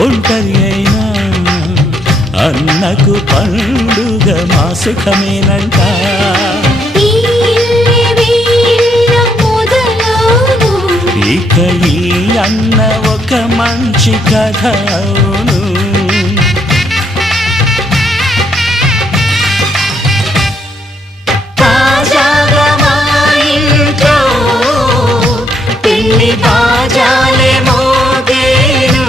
ఒంటరి అయినా అన్నకు పండుగ మా సుఖమేనంట. ఇక ఈ అన్న ఒక మంచి కథ అవును. తాజాగా మా ఇంట్లో పెళ్లి బాజాలే మోగేను.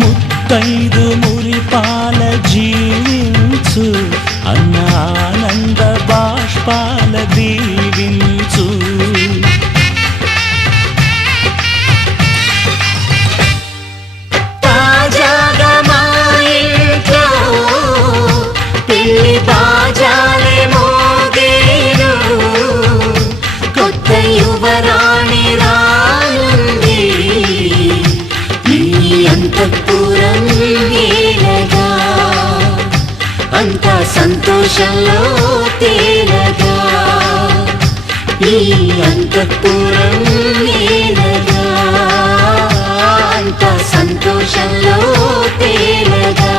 ముత్తైదు మురిపాల జీవించు అన్న ఆనంద బాష్పాల దీవించు. తాజాగా మా ఇంట్లో పెళ్లి బాజాలే మోగేను. కొత్త యువరాణి రానుంది అంతఃపురం ఏలగా. అంతా సంతోషంలో తేలగా ఈ అంతఃపురం ఏలగా. అంతా సంతోషంలో తేలగా.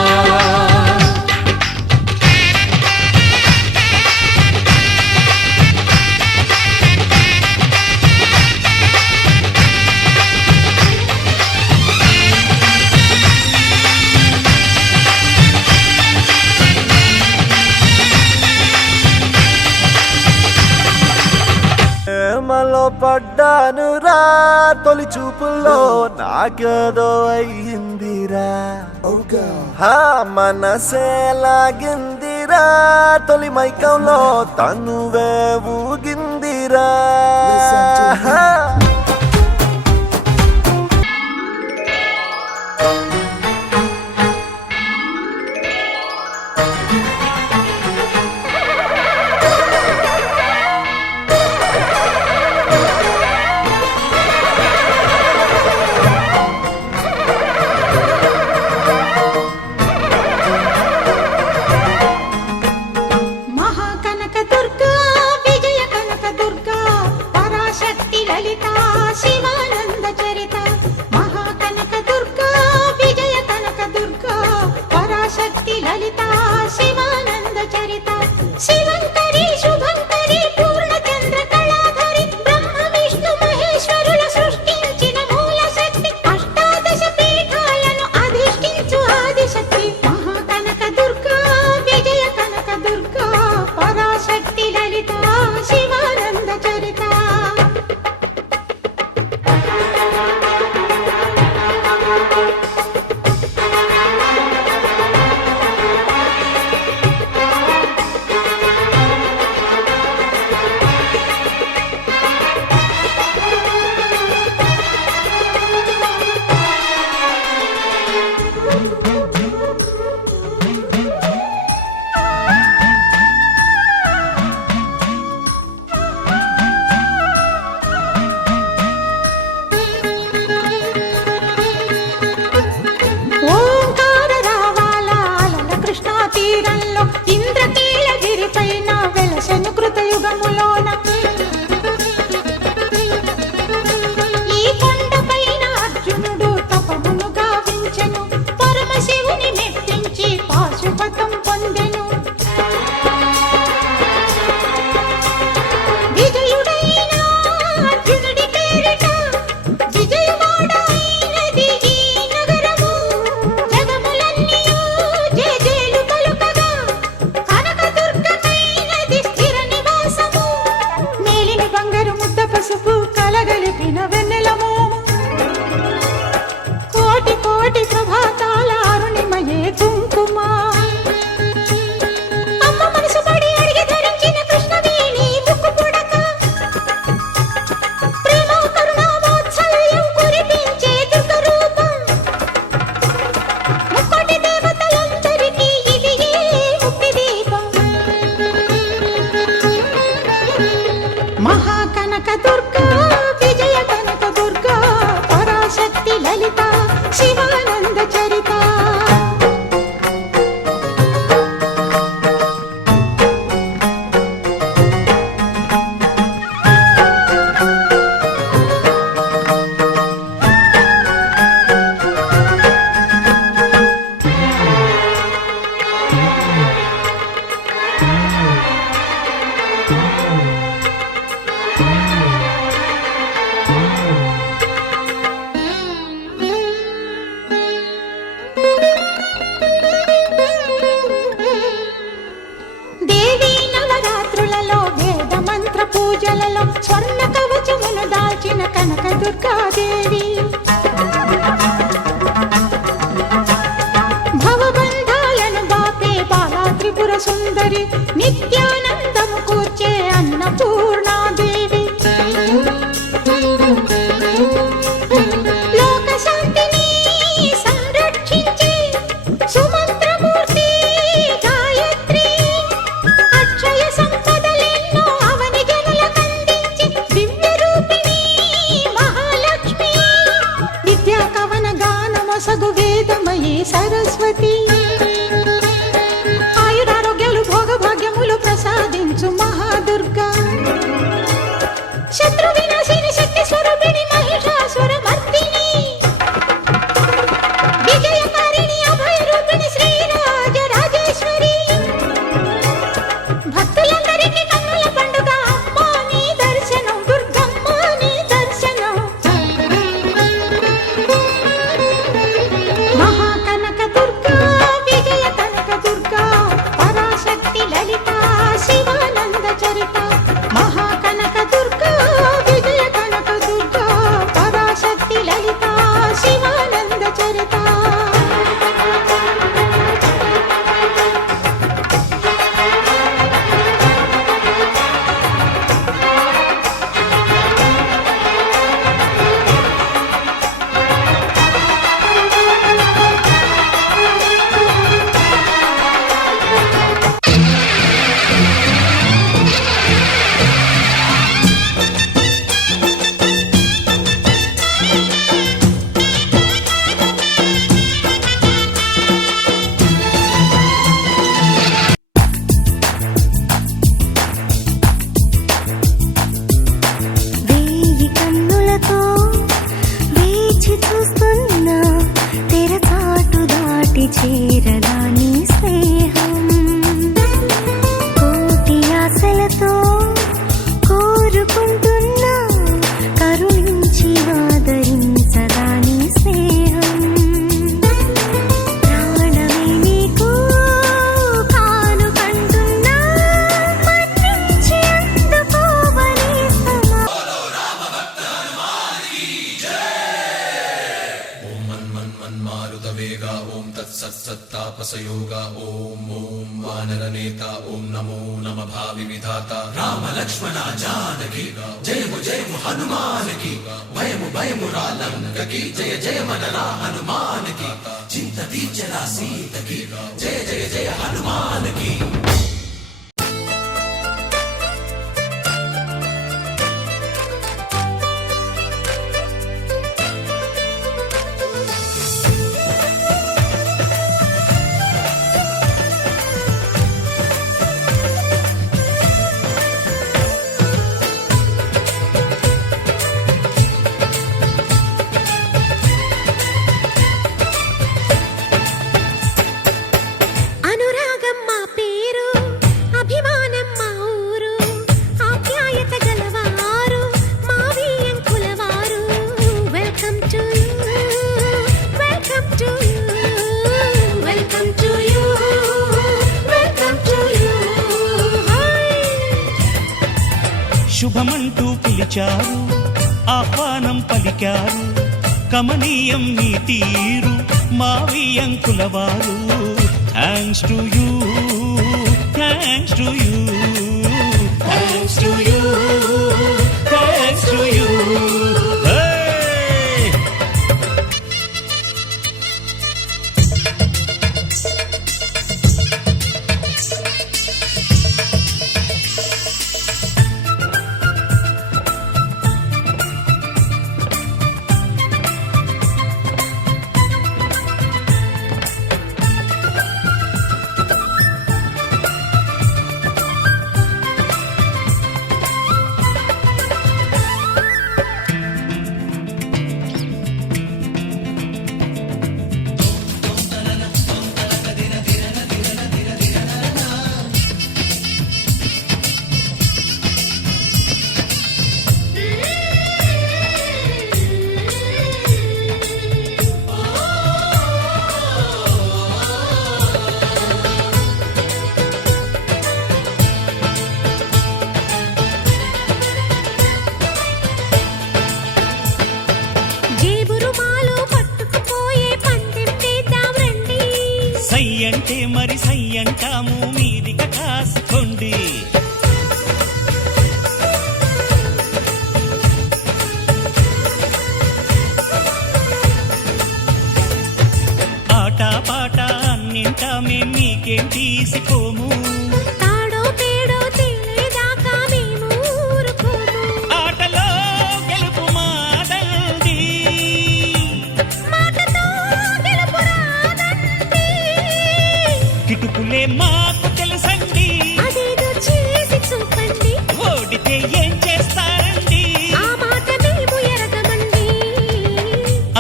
ప్రేమలో పడ్డాను రా తొలి చూపుల్లో నాకేదో అయ్యిందిరా. మనసే లాగిందిరా తొలి మైకంలో తనువే ఊగిందిరా. కలగలిపిన వెన్నెల మోము కోటి కోటి ప్రభాతాల అరుణిమయే కుంకుమ అమ్మ మనసు పడి అడిగి ధరించిన కృష్ణవేణి ముక్కు పుడక ప్రేమ కరుణ వాత్సల్యం కురిపించే దుర్గ రూపం ముక్కోటి దేవతలందరికీ ఇది ఏ ముక్తి దీపం మహాకనక దుర్గా విజయ కనక దుర్గా పరాశక్తి లలిత శివానంద చరిత దేవీ నవరాత్రులలో వేద మంత్ర పూజలలో స్వర్ణ కవచమును దాల్చిన కనక దుర్గాదేవి భవబంధాలను బాపే బాలా త్రిపుర సుందరి నిత్యానందము కూర్చే అన్నపూర్ణాదేవి లోక శాంతిని సంరక్షించే సుమంత్రమూర్తి గాయత్రి అక్షయ సంపదలెన్నో అవని జనులకందించి దివ్య రూపిణి మహాలక్ష్మి విద్యా కవన గానమొసగు వేదమయీ సరస్వతి ఆయురారోగ్యాలు భోగభాగ్యములు ప్రసాదించు మహాదుర్గా శత్రు వినాశిని శక్తి స్వరూపిణి మహిషాసుర మర్దిని విజయకారిణి అభయ రూపిణి శ్రీరాజ రాజేశ్వరి భక్తులందరికీ కన్నుల పండుగ అమ్మ నీ దర్శనం దుర్గమ్మ నీ దర్శనం మహాకనక దుర్గా విజయ కనక దుర్గా పరాశక్తి లలిత శివానంద చరిత మహాకనక దుర్గా విజయ కనక దుర్గా పరాశక్తి లలిత శివానంద చరిత వేయి కన్నులతో వేచి చూస్తున్నా తెరచాటు దాటి చేరదాని స్నేహం కోటి ఆశలతో కోరుకుంటున్నా కరుణించి ఆదరించదాని స్నేహం ప్రాణమే నీకు కానుకంటున్నా మన్నించి అందుకోవని సమా ఓం మన్మారుతవేగా ఓం తత్సత్సత్తాపసయోగా ఓం ఓం వానరనేత ఓం నమో నమ భావి విధాత రామ లక్ష్మణ జానకి జయము జయము హనుమానికి భయము భయము రాలంకకి జయ జయ మనరా హనుమానికి చింత తీర్చరా సీతకి జయ జయ జయ హనుమానికి అనురాగం మా పేరు అభిమానం మా ఊరు ఆప్యాయత గలవారు మా వియ్యం కులవారు welcome to you welcome to you welcome to you welcome to you శుభమంటూ పిలిచారు ఆహ్వానం పలికారు కమనీయం నీ తీరు మా వియంకులవారు thanks to you thanks to you thanks to you thanks to you సై అంటే మరి సై అంటాము మీదిక కాసుకోండి ఆట పాట అన్నింటా మేం మీకేం తీసిపోము తాడో పేడో తెలియదాకా మేము ఊరుకోము. ఆటలో గెలుపు మాదండి మాటతో గెలుపు రాదండి. కిటుకులే మాకు తెలుసండి అదేదో చేసి చూపండి. ఓడితే ఏం చేస్తారండి ఆ మాట మేము ఎరగమండి.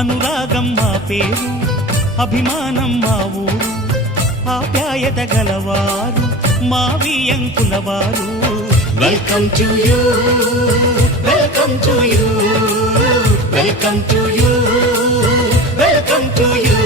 అనురాగం మా పేరు అభిమానం మా ఊరు ఆప్యాయత గలవారు మా వియంకులవారు welcome to you welcome to you welcome to you welcome to you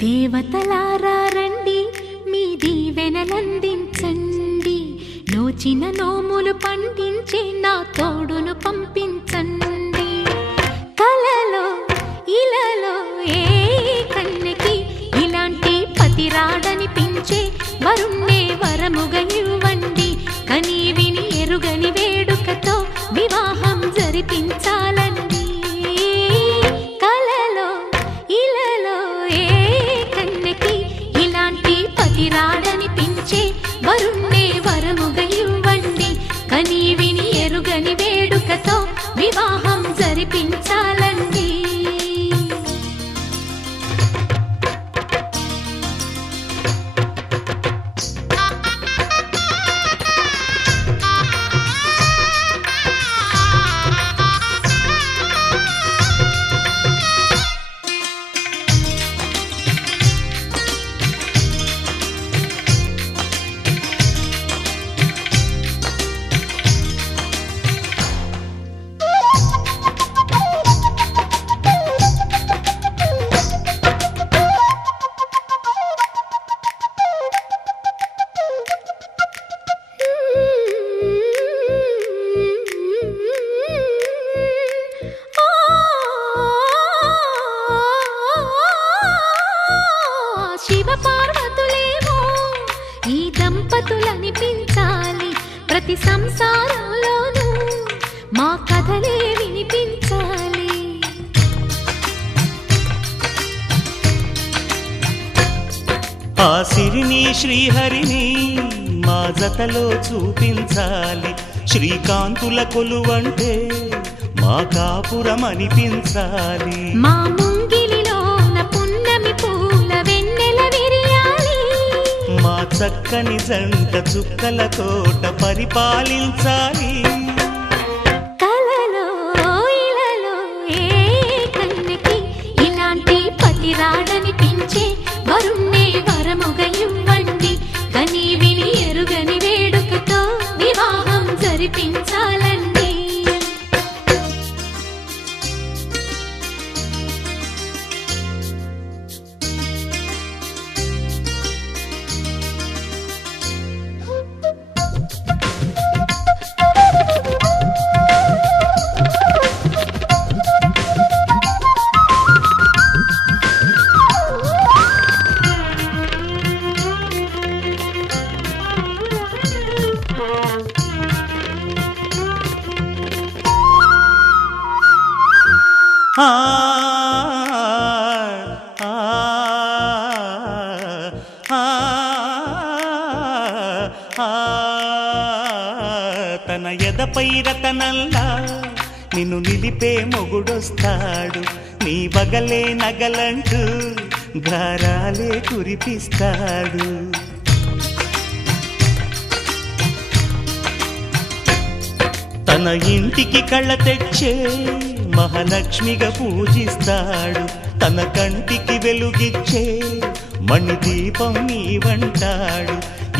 దేవతలారా రండి, మీ దీవెనలందించండి. నోచిన నోములు పండించే నా తోడును పంపించండి. కలలో ఇలలో ఏ కన్నెకి ఇలాంటి పతి రాడనిపించే వరుణ్ణే వరముగా ఇవ్వండి. కని విని ఎరుగని వేడుకతో వివాహం జరిపించాలండి. కలలో ఇలలో ఏ కన్నెకి ఇలాంటి పతి రాడనిపించే వరుణ్ణే వరముగా ఇవ్వండి. కని విని ఎరుగని వేడుకతో వివాహం జరిపించాలండి. శివ పార్వతులేమో ఈ దంపతులనిపించాలి. ప్రతి సంసారంలోనూ మా కథలే వినిపించాలి. ఆ సిరిని శ్రీహరిని మా జతలో చూపించాలి. శ్రీకాంతుల కొలువంటే మా కాపురం అనిపించాలి. మా ముంగిలిలోన పున్నమి పూల వెన్నెల విరియాలి. మా చక్కని జంట చుక్కల తోట పరిపాలించాలి. కలలో ఇలలో ఏ కన్నెకి ఇలాంటి పతి రాడనిపించే వరుణ్ణే వరముగా ఇవ్వండి. ఆ ఆ ఆ ఆ తన ఎదపై రతనల్లా నిన్ను నిలిపే మొగుడొస్తాడు, నీ బగలే నగలంటూ గారాలే కురిపిస్తాడు. తన ఇంటికి కళ్ళ తెచ్చే మహాలక్ష్మిగా పూజిస్తాడు, తన కంటికి వెలుగిచ్చే మణిదీపం నీవంటాడు.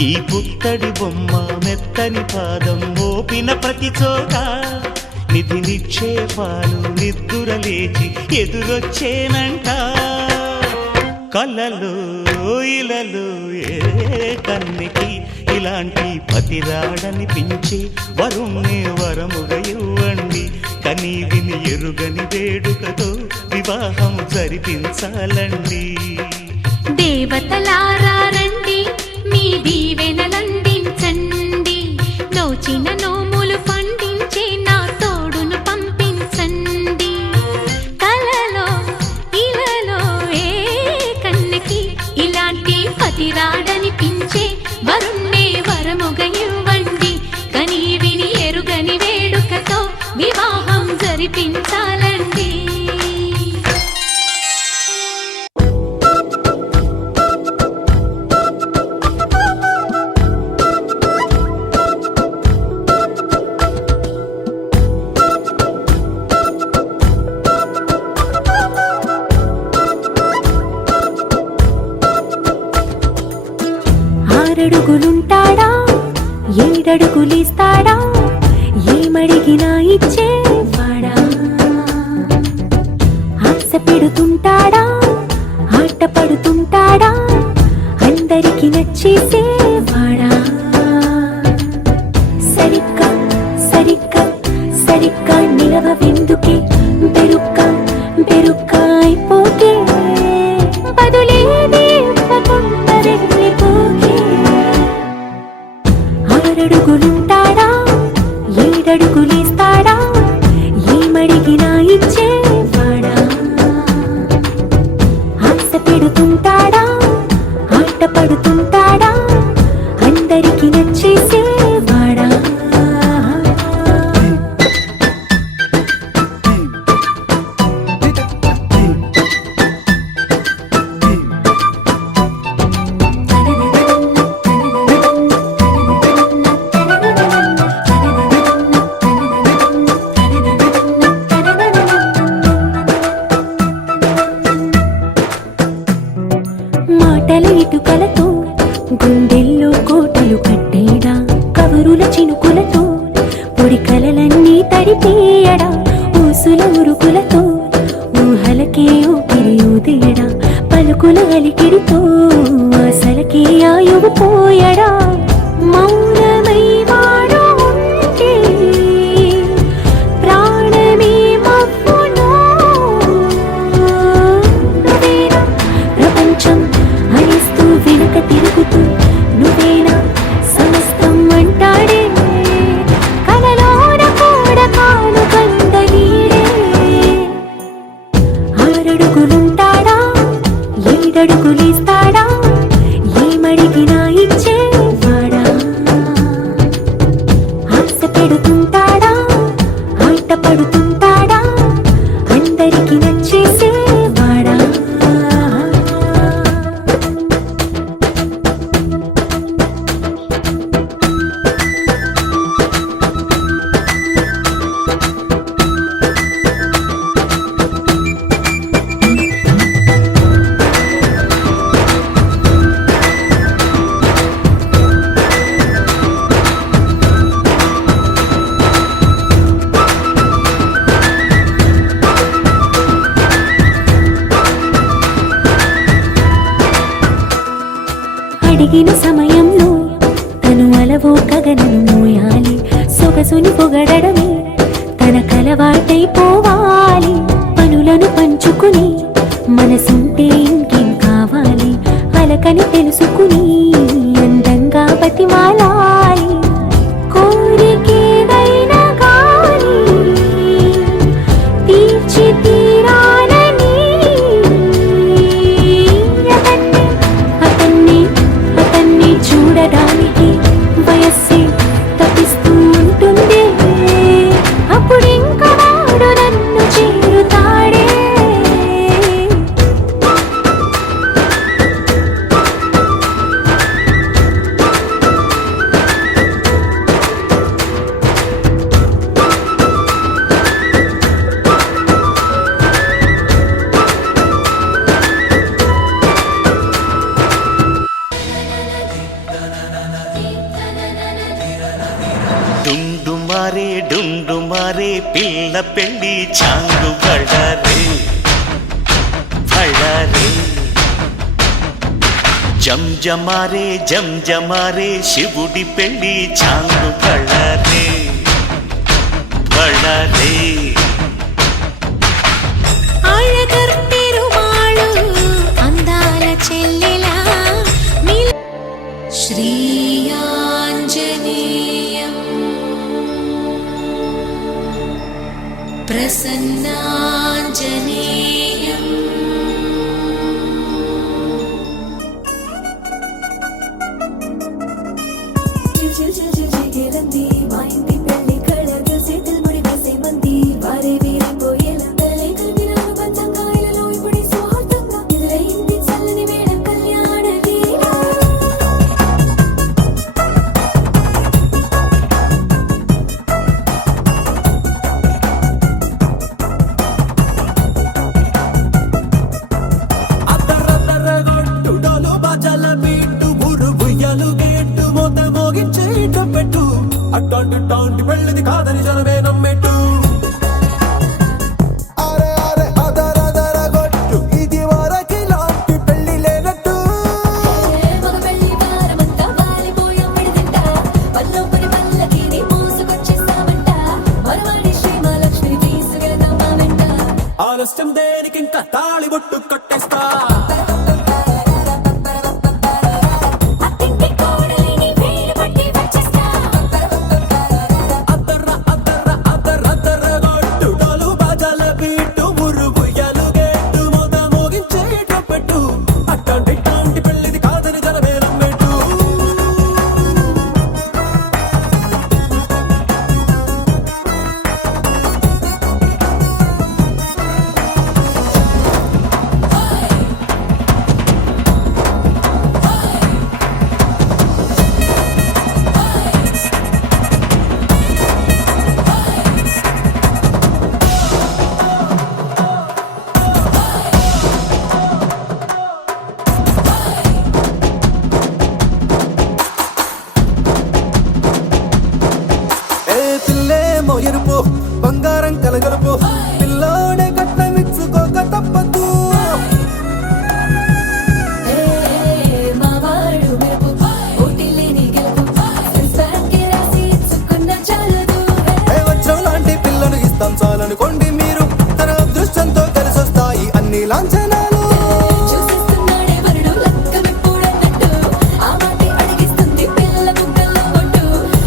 ఈ పుత్తడి బొమ్మ మెత్తని పాదం మోపిన ప్రతి చోట నిధి నిక్షేపాలు నిద్దురలేచి ఎదురొచ్చేనంట. కలలో ఇలలో ఏ కన్నికి ఇలాంటి పతిరాడనిపించే వరుణ్ణి వరముగా ఇవ్వండి. కనీ విని ఎరుగని వేడుకతో వివాహం జరిపించాలండి. దేవతలారా రండి, మీ దీవెనలందించండి. నోచిన నోములు పండించే నా తోడును పంపించండి. కలలో ఇలలో ఏ కన్నకి ఇలాంటి పతిరాడనిపించే వరుణ్ణే వరముగా ఇవ్వండి. కనీ విని ఎరుగని వేడుకతో వివాహం జరిపించాలండి. ఆరడుగులుంటాడా, ఏడడుగులిస్తాడా, ఏమడిగినా ఇచ్చేవాడా. ఆశ పెడుతుంటాడా, ఆట పడుతుంటాడా, అందరికి నచ్చేసేవాడా. సరిగ్గా సరిగ్గా సరిగ్గా నిలవెందుకే, బెరుక్క బెరుక్క అయిపోతే బదులేది ఇవ్వకుండా వెళ్ళిపోకే. ఆరడుగులుంటాడా, ఏడడుగులిస్తాడా, ఏమడిగినా ఇచ్చేవాడా. ఆశ పెడుతుంటాడా, ఆట పడుతుంటాడా, అందరికి నచ్చేసేవాడా. మాటల ఇటుకలతో గుండెల్లో కోటలు కట్టేడా, కవరుల చినుకులతో పొడి కలలన్నీ తడిపేయడా. ఊసుల ఉరుకులతో ఊహలకే ఊపిరి ఊదేయడా, పలుకుల అలికిడితో ఆశలకే ఆయువు పోయడా. మౌనమై వాడు ఉంటే ప్రాణమే మవ్వును. నువ్వేనా ప్రపంచం అనిస్తూ వెనుక తిరుగుతూ, నువ్వేనా సమస్తం అంటాడే. కలలోన కూడా కాను కందలీడే. ఆరడుగులుంటాడా, ఏడడుగులిస్తాడా, ఏమడిగినా ఇచ్చేవాడా. ఆశ పెడుతుంటాడా, ఆట పడుతుంటాడా, అందరికి నచ్చేసేవాడా. అడిగిన సమయంలో తను అలవో గగనను మోయాలి. సొగసుని పొగడమే తన కలవాటైపోవాలి. పనులను పంచుకుని మనసుంటే ఇంకేం కావాలి. అలకని తెలుసుకుని అందంగా బతిమాలాలి. కోరికేదైనా గాని తీర్చి తీరా డుండు మారే పిల్ల పెళ్ళి చాంగు బళ్ళారే బళ్ళారే జంజమారే శివుడి పెళ్ళి చాంగు బళ్ళారే బళ్ళారే అళగర్ పెరుమాళు అందాల చెల్లెలా శ్రీ ఆంజనేయం ప్రసన్నాంజనేయం మా ఇంటి పెళ్లి కళగా చేతులు ముడి వేసే మంది వారే వీరిపోయేలా తల్లి కలిపిన పంచకాయలలో ఇప్పుడు స్వార్థంగా ఎదురైంది చల్లని వేళ కళ్యాణ లీల అట్టాంటి పెళ్ళిది కాదని జనమే నమ్మెట్టు అరే అరే అదర గొట్టు ఇది వరకి లాంటి పెళ్లి లేనట్టు మగ పెళ్లి వారమంతా వాలిపోయాం విడిదింట పల్లోపడి పల్లకిని మోసుకొచ్చేస్తామంట మరవాడి శ్రీ మహాలక్ష్మిని తీసుకెళ్దాం మా వెంట ఆలస్యం దేనికి ఇంకా తాళి బొట్టు కట్టేస్తా అత్తింటి కోడలిని వేలు పట్టి వచ్చేస్తా అదర గొట్టు డోలు బాజాల బీటు మురుగుయ్యలు గేటు మొద మోగించేట పెట్టు అట్టాంటి పెళ్ళిది కాదని జనమే నమ్మెట్టు ఎరుపు బంగారం కలగలుపు పిల్లోడే కట్నమిచ్చుకోక తప్పదు మా వాడు మెరుపు పోటీలేని గెలుపు సంస్కారంకి రాసి ఇచ్చుకున్న చాలదు వజ్రం లాంటి పిల్లను ఇస్తాం చాలనుకోండి మీరు తన అదృష్టంతో కలిసొస్తాయి అన్ని లాంఛనాలు చూసిస్తున్నాడే వరుడు లక్కమిప్పుడన్నట్టు ఆ మాటి అడిగిస్తుంది పిల్ల ముక్కల్లో కొట్టు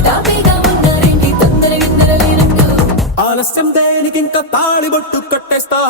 తాపీగా ఉన్నారేంటి తొందర విందర లేనట్టు ఆలస్యం దేనికి ఇంకా తాళి బొట్టు కట్టేస్తా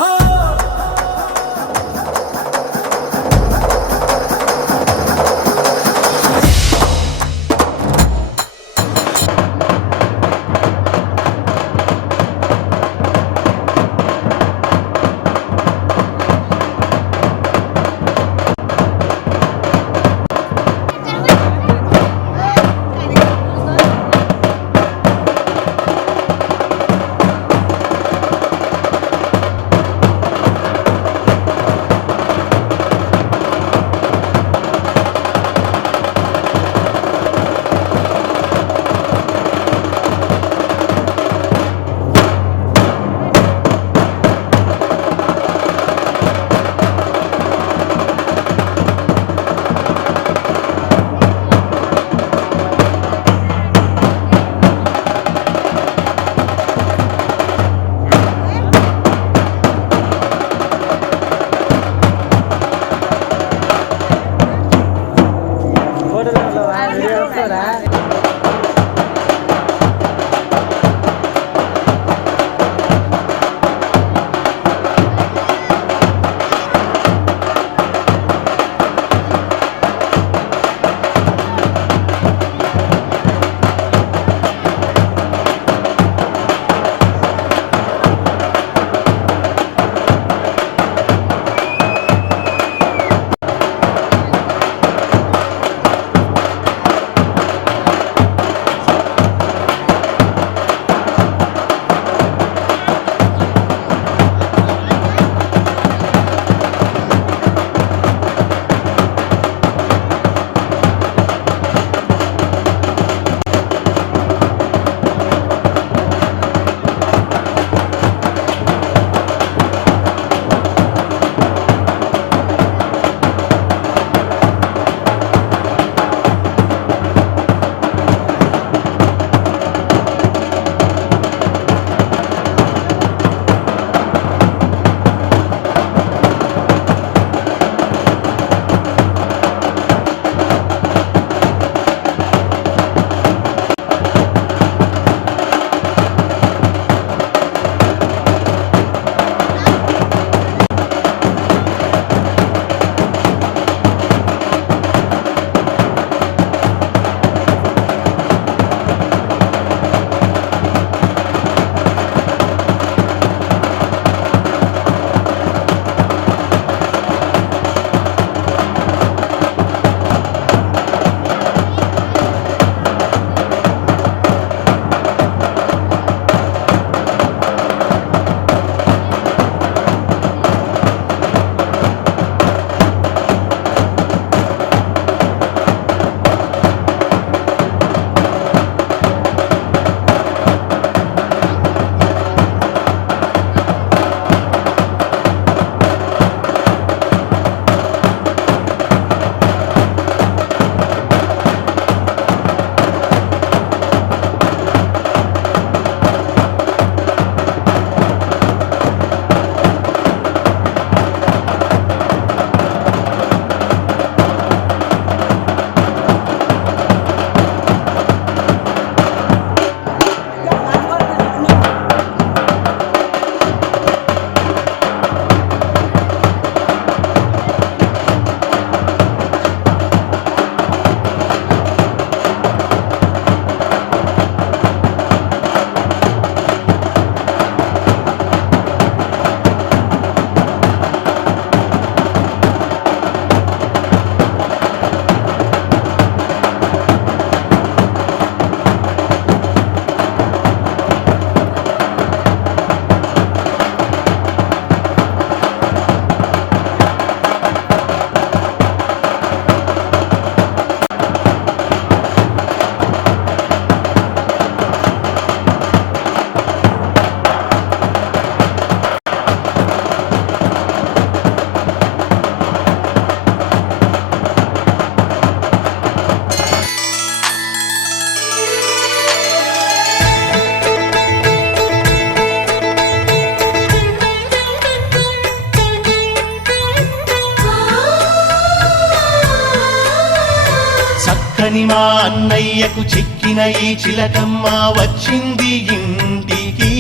చిక్కని మా అన్నయ్యకు చిక్కిన ఈ చిలకమ్మ వచ్చింది ఇంటికి.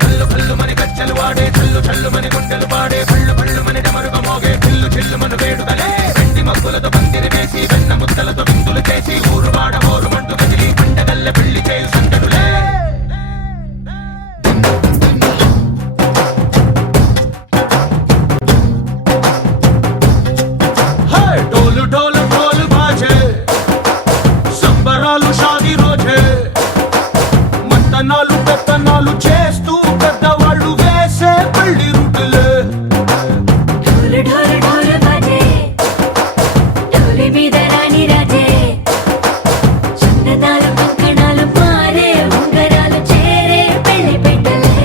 కల్లు కల్లు మని కచ్చలు వాడే చల్లు చల్లు మని గుండెలు పాడే పళ్ళు పళ్ళు మని డమరుగ మోగే చిల్లు చిల్లు మన వేడుదలే వెండి మగ్గులతో పందిరి వేసి వెన్న ముద్దలతో విందులు చేసి ఊరు వాడ ఊరు మంటు కదిలి పండగల్లె పెళ్లి చేయు సందడులే. ढोल ढोल ढोल बाजे సంబరాలు షాదీ రోజే మంతనాలు పెత్తనాలు చేస్తూ పెద్దవాళ్ళు వేసే పెళ్లి రుటులే. ढोल ढोल ढोल बाजे ढोली మీద రాణి రాజే చందనాలు కంకణాలు మారే ఉంగరాలు చేరే పెళ్లి పెట్టలే.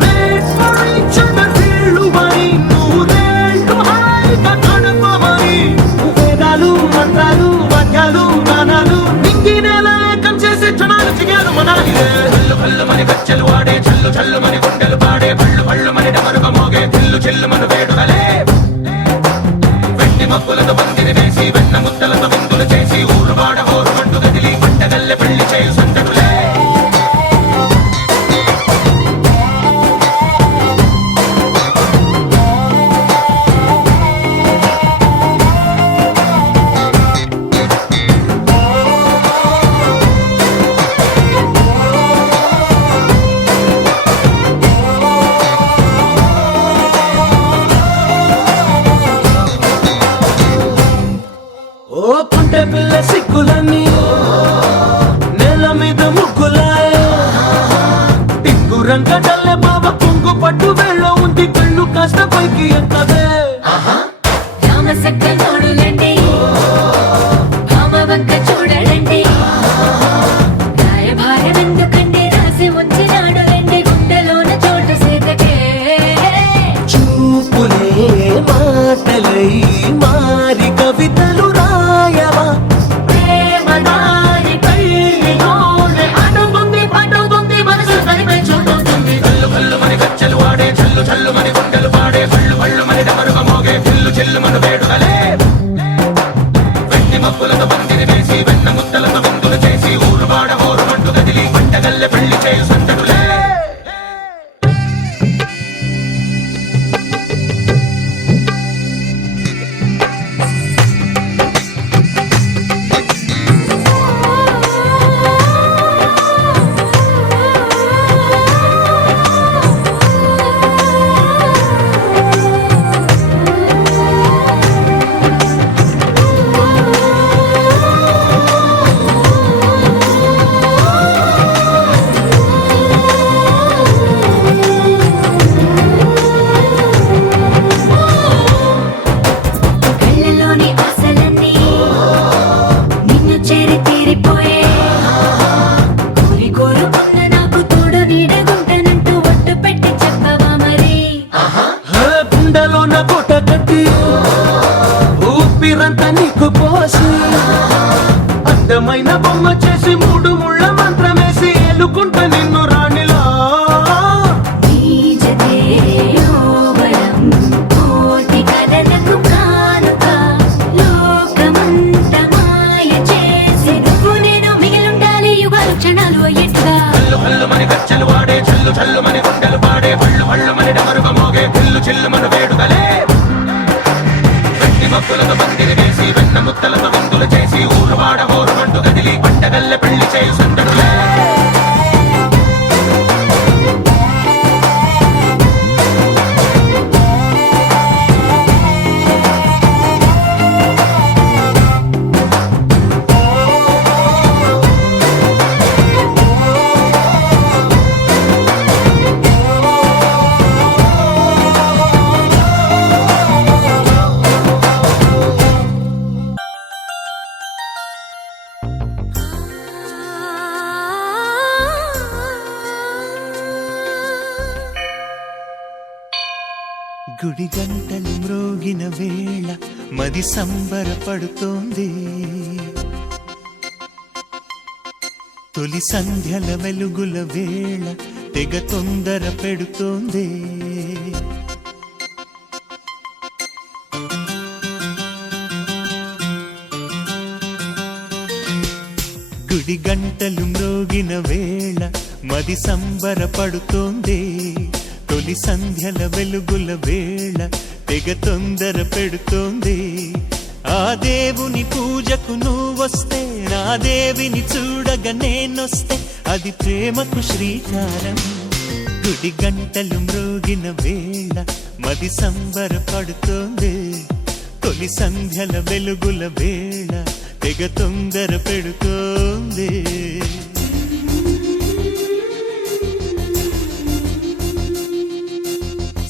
మేల్కొల్చిన వీళ్ళుమని నూరేళ్ళు హాయిగా గడపమని వేదాలు మంత్రాలు వాద్యాలు గానాలు నింగి నేల ఏకం చేసే క్షణాలు చిగారు మనాలిలే. కల్లు కల్లు మని గచ్చెలు వాడే చల్లు చల్లు మని గుండెలు పాడే పళ్ళు పళ్ళు మని డమరుగ మోగే చిల్లు చిల్లు మన వేడుదలే వెండి మబ్బులతో పందిరి వేసి వెన్న ముద్దలతో విందులు చేసి ఊరు వాడ ఊరు మంటు కదిలి పంటగల్లె పెళ్లి చేయు సందడులే. ఓ పుంటె పిల్ల సిక్కులన్నీ నేల మీద ముగ్గులాయ టింగు రంగడల్లె బాబ కుంగు పట్టు వేళ్ళ ఉంది కళ్ళు కాస్త పైకి ఎక్కదే. రామసక్క నోడులండి భామవంక చూడలండి రాయభారం ఎందుకండి రాసి ఉంచినాడు రండి గుండెలోన చోటు సేతకే. చూపులే మాటలై మారి కవితలు రాయవా ప్రేమదారి పెళ్లిలోనే అడుగుంది పట్టుకుంది మనసు కలిపే చూడుతుంది. కల్లు కల్లు మని గచ్చెలు వాడే చల్లు చల్లు మని గుండెలు పాడే పళ్ళు పళ్ళు మని డమరుగ మోగే చిల్లు చిల్లు మన వేడుదలే వెండి మబ్బులతో పందిరి వేసి వెన్న ముద్దలతో విందులు చేసి ఊరు వాడ ఊరు మంటు కదిలి పంటగల్లె పెళ్లి చేయు సందడులే. కళ్ళలోని ఆశలన్నీ నిన్ను చేరి తీరిపోయే కోరి కోరుకున్న నాకు తోడు నీడగుంటానంటూ ఒట్టు పెట్టి చెప్పవా మరి. గుండెలోన కోట కట్టి ఊపిరంతా నీకు పోసి అందమైన బొమ్మ చేసి మూడు ముళ్ళ మంత్రమేసి ఎలుకుంట నిన్ను రాణిలా. నీజతే యోవరం కోటి కలలకు కానుక లోకమంత మాయ చేసి నువ్వు నేను మిగిలుండాలి యుగాలు క్షణాలు అయ్యేట్టుగా. కల్లు కల్లు మని గచ్చెలు వాడే చల్లు చల్లు మని గుండెలు పాడే పళ్ళు పళ్ళు మని డమరుగ మోగే చిల్లు చిల్లు మన వేడుదలే వెండి మబ్బులతో పందిరి వేసి వెన్న ముద్దలతో విందులు చేసి ఊరు వాడ ఊరు మంటు కదిలి పంటగల్లె పెళ్లి చేయు సందడులే. గుడి గంటలు మ్రోగిన వేళ మది సంబరపడుతోంది. తొలి సంధ్యల వెలుగుల వేళ తెగ తొందర పెడుతోంది. గుడి గంటలు మ్రోగిన వేళ మది సంబరపడుతోందే తొలి సంధ్యల వెలుగుల వేళ తెగ తొందర పెడుతోంది ఆ దేవుని పూజకు నువ్వొస్తే నా దేవిని చూడగా నేనొస్తే అది ప్రేమకు శ్రీకారం గుడి గంటలు మ్రోగిన వేళ మది సంబరపడుతోంది తొలి సంధ్యల వెలుగుల వేళ తెగ తొందర పెడుతోంది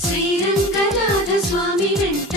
శ్రీరంగనాథ స్వామి వెంట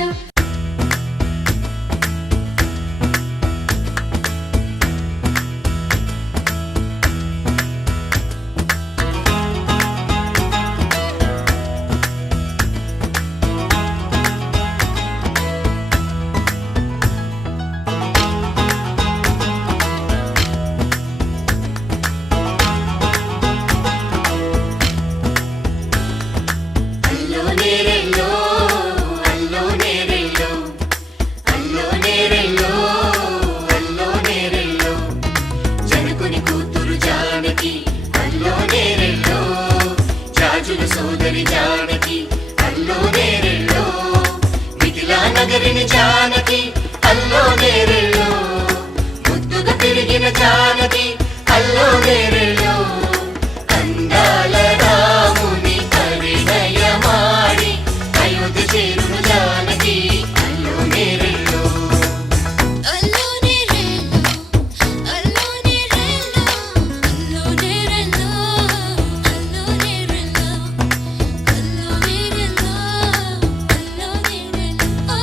సోదరి జానకి అల్లో నేరెళ్ళో మిథిలా నగరిని జానకి అల్లో నేరెళ్ళో ముద్దుగా తిరిగిన జానకి అల్లో నేరెళ్ళో అందాల రాముని పరిణయమాడి అయోధ్య చేరును జానకి అల్లో నేరెళ్ళో అల్లో నేరెళ్ళో అల్లో నేరెళ్ళో అల్లో నేరెళ్ళో అల్లో నేరెళ్ళో అల్లో నేరెళ్ళో అల్లో నేరెళ్ళో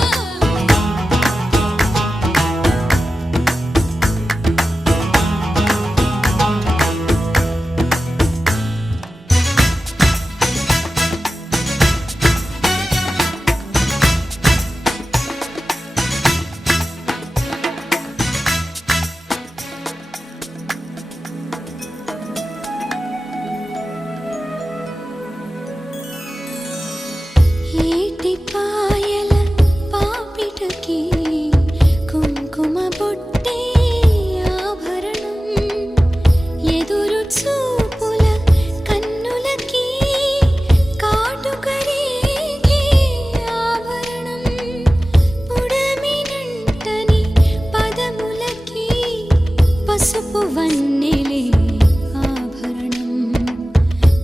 ఏటి పాయల పాపిటకి కుంకుమ బొట్టే ఆభరణం ఎదురు చూపుల కన్నులకి కాటుకరేగే ఆభరణం పుడమినంటని పదములకి పసుపు వన్నెలే ఆభరణం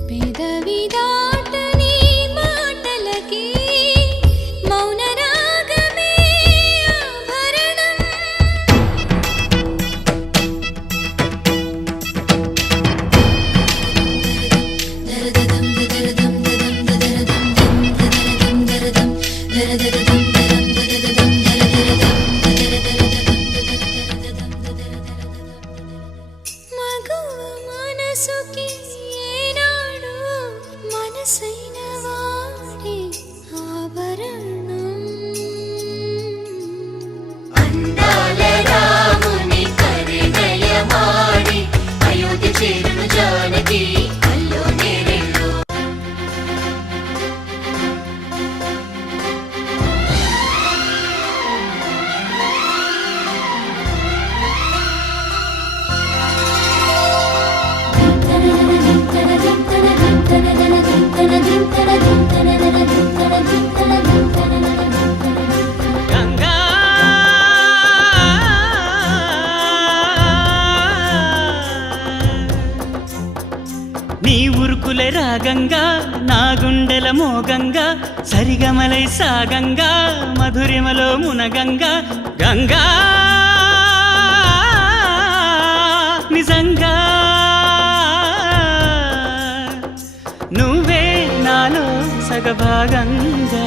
పెదవి దాటని మాటలకి మౌన రాగమే ఆభరణం దరదదం దరదం దదం దరదం దరదం దరదం దరదం దరదం మగువ మనసుకి ఏనాడు మనసైన వాడే ఆభరణం అందాల రాముని పరిణయమాడి అయోధ్య చేరును జానకి అల్లో నేరెళ్ళో గంగా నీ ఉరుకులే రాగంగా నా గుండెల మోగంగా సరిగమలై సాగంగా మధురిమలో మునగంగా గంగా నిజంగా నువ్వే నాలో సగభాగంగా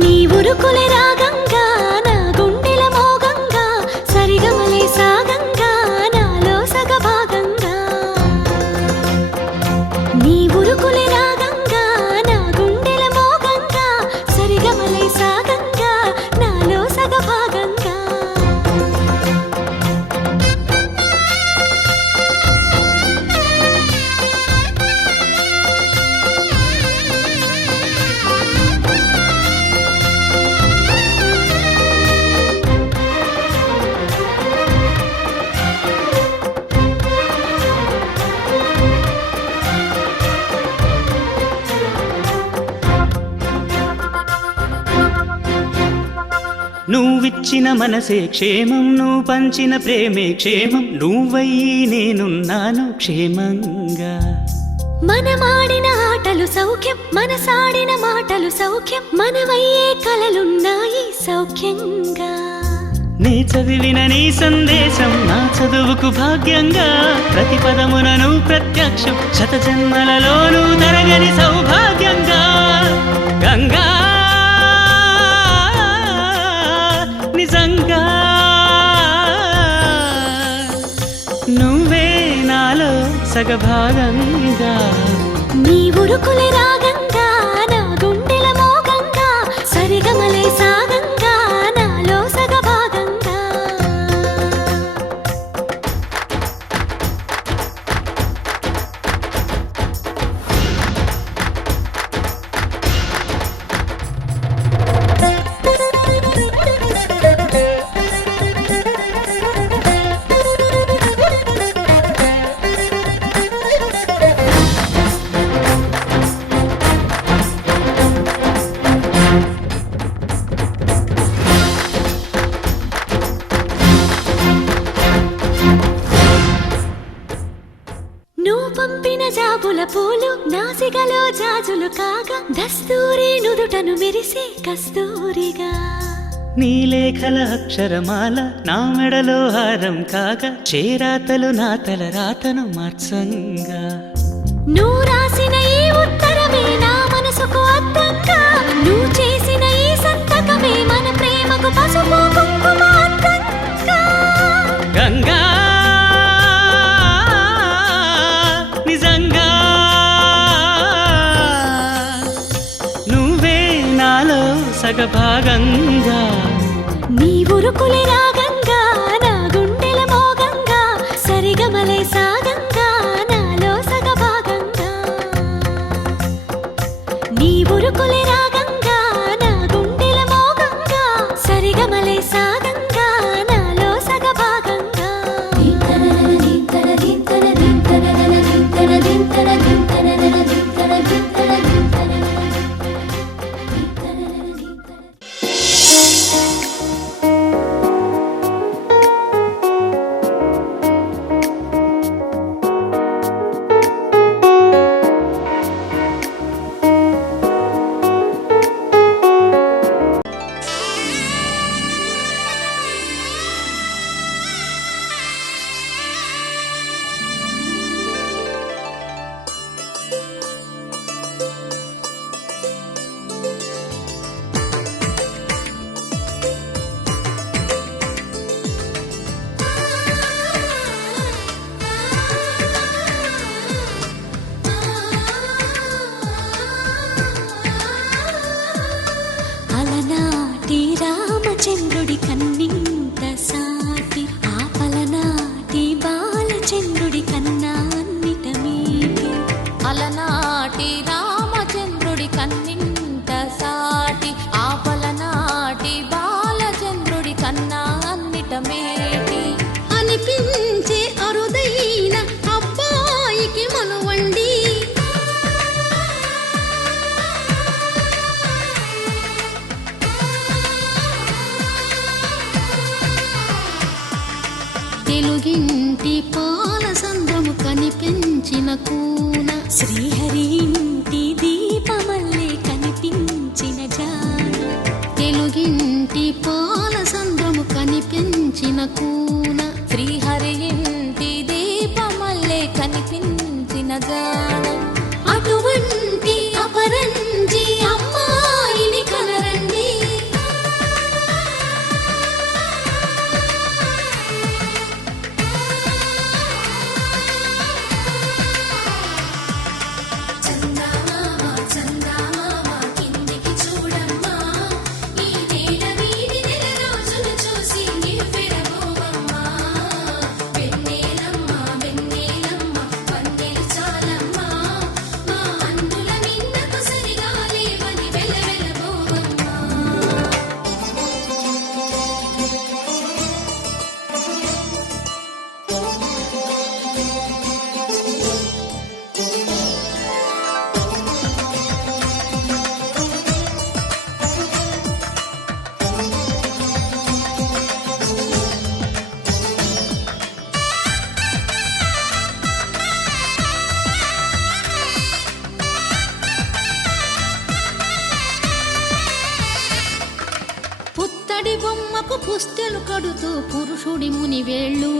నీ ఉరుకులే రాగంగా నా గుండెల మోగంగా సరిగమలే సాగంగా నాలో సగభాగంగా నీ ఉరుకులే రాగంగా నా గుండెల మోగంగా సరిగమలే సాగంగా నాలో సగభాగంగా నువ్విచ్చిన మనసే క్షేమం, నువ్వు పంచిన ప్రేమే క్షేమం, నువ్వయ్యి నేనున్నాను క్షేమంగా. మనమాడిన ఆటలు సౌఖ్యం, మనసాడిన మాటలు సౌఖ్యం, మనమయ్యే కలలున్నాయి సౌఖ్యంగా. నీ చదివిన నీ సందేశం నా చదువుకు భాగ్యంగా, ప్రతి పదమునను ప్రత్యక్షం శత జన్మలలోనూ తరగని సౌభాగ్యంగా. గంగా నిజంగా నువ్వే నాలో సగభాగంగా. నీ ఉరుకులే రాగంగా, నా గుండెల మోగంగా, సరిగమలే సాగంగా, నాలో సగభాగంగా. నువ్వు పంపిన జాబుల పూలు నాసిగలో జాజులు కాగా, దస్తూరి నుదుటను మెరిసే కస్తూరిగా. నీ లేఖల అక్షరమాల నా మెడలో హారం కాగా, చేరాతలు నా తల రాతను మార్చంగా. నువ్వు రాసిన ఈ ఉత్తరమే నా మనసుకు అద్దంగా, నువ్వు చేసిన ఈ సంతకమే మన ప్రేమకు పసుపు కుంకుమ అద్దంగా. గంగా నిజంగా నువ్వే నాలో సగభాగంగా. నీ ఉరుకులే రాగంగా, నా గుండెల మోగంగా, సరిగమలే సాగంగా, నాలో సగభాగంగా. నీ ఉరుకులే రాగంగా, నా గుండెల మోగంగా, సరిగమలే సాగంగా, నాలో సగభాగంగా. అలనాటి రామచంద్రుడి కన్నింత సాటి, ఆపలనాటి బాలచంద్రుడి కన్నా అన్నిట మీటి. అలనాటి రామచంద్రుడి కన్నింత సాటి, ఆపలనాటి బాలచంద్రుడి కన్నా అన్నిట మేటి. అనిపించే అరుదైన అబ్బాయికి మనువండి, తెలుగింటి పాల సంద్రము కనిపించిన కూన, శ్రీహరి ఇంటి దీపమల్లే కనిపించిన జాన. తెలుగింటి పాల సంద్రము కనిపించిన కూన, శ్రీహరి ఇంటి దీపమల్లే కనిపించిన జాన. అటువంటి అపరంజి అమ్మాయిని కనరండి. కిందికి చూడమ్మా, ఈ నేల వీడి నెల రోజులు చూసి నివ్వెరబోవమ్మా. పుత్తడి బొమ్మకు పుస్తెలు కడుతూ పురుషుడి ముని వేళ్ళు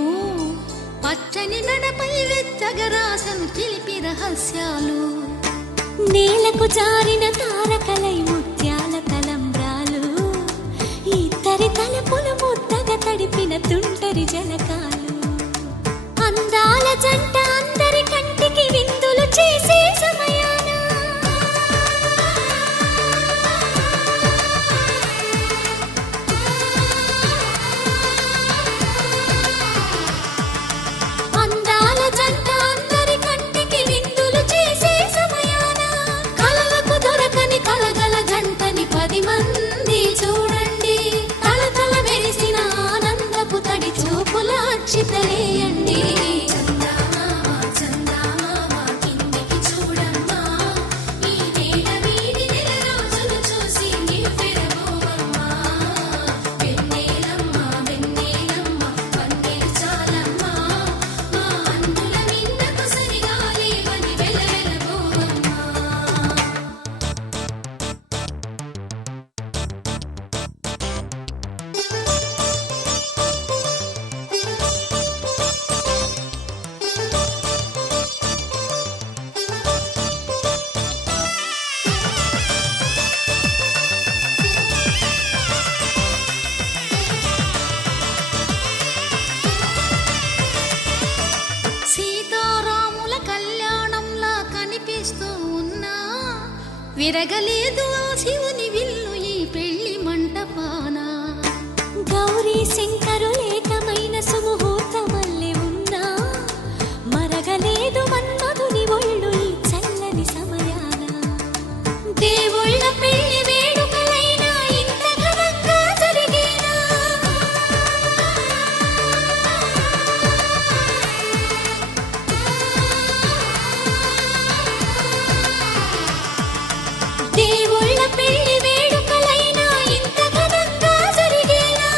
పచ్చని నడపై వెచ్చగరాసను చిలిపి రహస్యాలు నేలకు జారిన తారకలై ముత్యాల తలంబ్రాలు ఇద్దరి తలపులు ముద్దగా తడిపిన తుంటరి జలకాలు అందాల జంట అందరి కంటికి విందులు చేసే సమయాన అందాల జంట అందరి కంటికి విందులు చేసే సమయాన కలలకు దొరకని కలగల జంటని 10 మంది చూడండి తలతల మెరిసిన ఆనందపు తడి చూపుల అక్షితలేయండి సీతారాముల కళ్యాణంలా కనిపిస్తూ ఉన్నా విరగలేదు ఆ శివుని విల్లు ఈ పెళ్లి మంటపాన గౌరీ శంకరులేకమైన సుముహూర్తమల్లె ఉన్నా మరగలేదు మన్మధుని ఒళ్ళు ఈ చల్లని సమయాన దేవుళ్ళ పెళ్లి వేడుకలైనా ఇంత ఘనంగా జరిగేనా దేవుళ్ళ పెళ్లి వేడుకలైనా ఇంత ఘనంగా జరిగేనా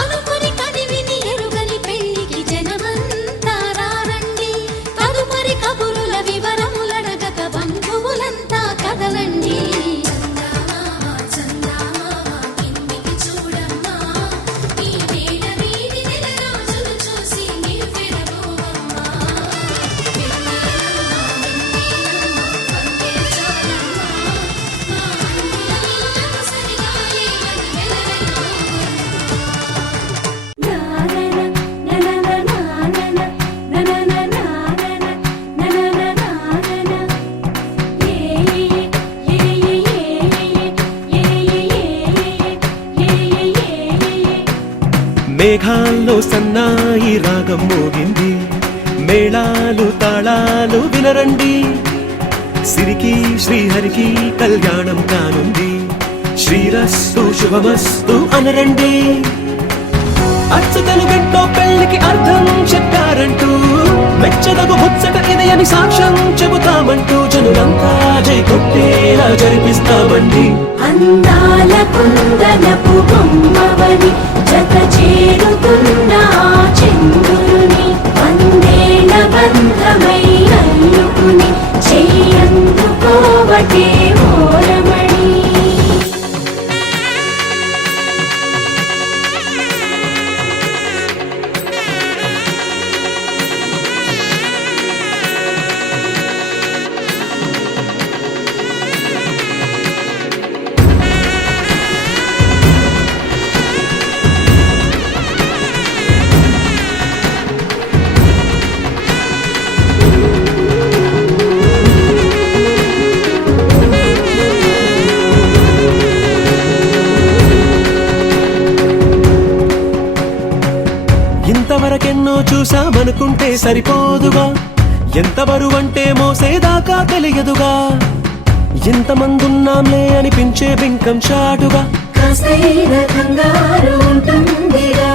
అనుకుని కదివిని ఎరుగని పెళ్లికి జనమంతా రారండి తదుపరి కబురుల వివరములడగక బంధువులంతా కదలండి మేఘాల్లో సన్నాయి రాగం మోగింది మేళాలు తాళాలు వినరండి సిరికి శ్రీహరికి కళ్యాణం కానుంది శ్రీరస్తు శుభమస్తు అనరండి అచ్చతలు గంటో పెళ్లికి అర్థం చెప్పారంటూ మెచ్చదగు ముచ్చట ఇది అని సాక్ష్యం చెబుతామంటూ జనులంతా జై కొట్టేలా జరిపిస్తామండి అందాల కుందనపు బొమ్మవని జత చేరుకున్న ఆ చంద్రుని వందేళ్ల బంధమై అల్లుకుని చెయ్యందుకోవటే ఓరమణి ఇంతవరకెన్నో చూసామనుకుంటే సరిపోదుగా ఎంత బరువంటే మోసేదాకా తెలియదుగా ఎంతమందున్నాంలే అనిపించే బింకం చాటుగా కాస్తైన కంగారు ఉంటుందిగా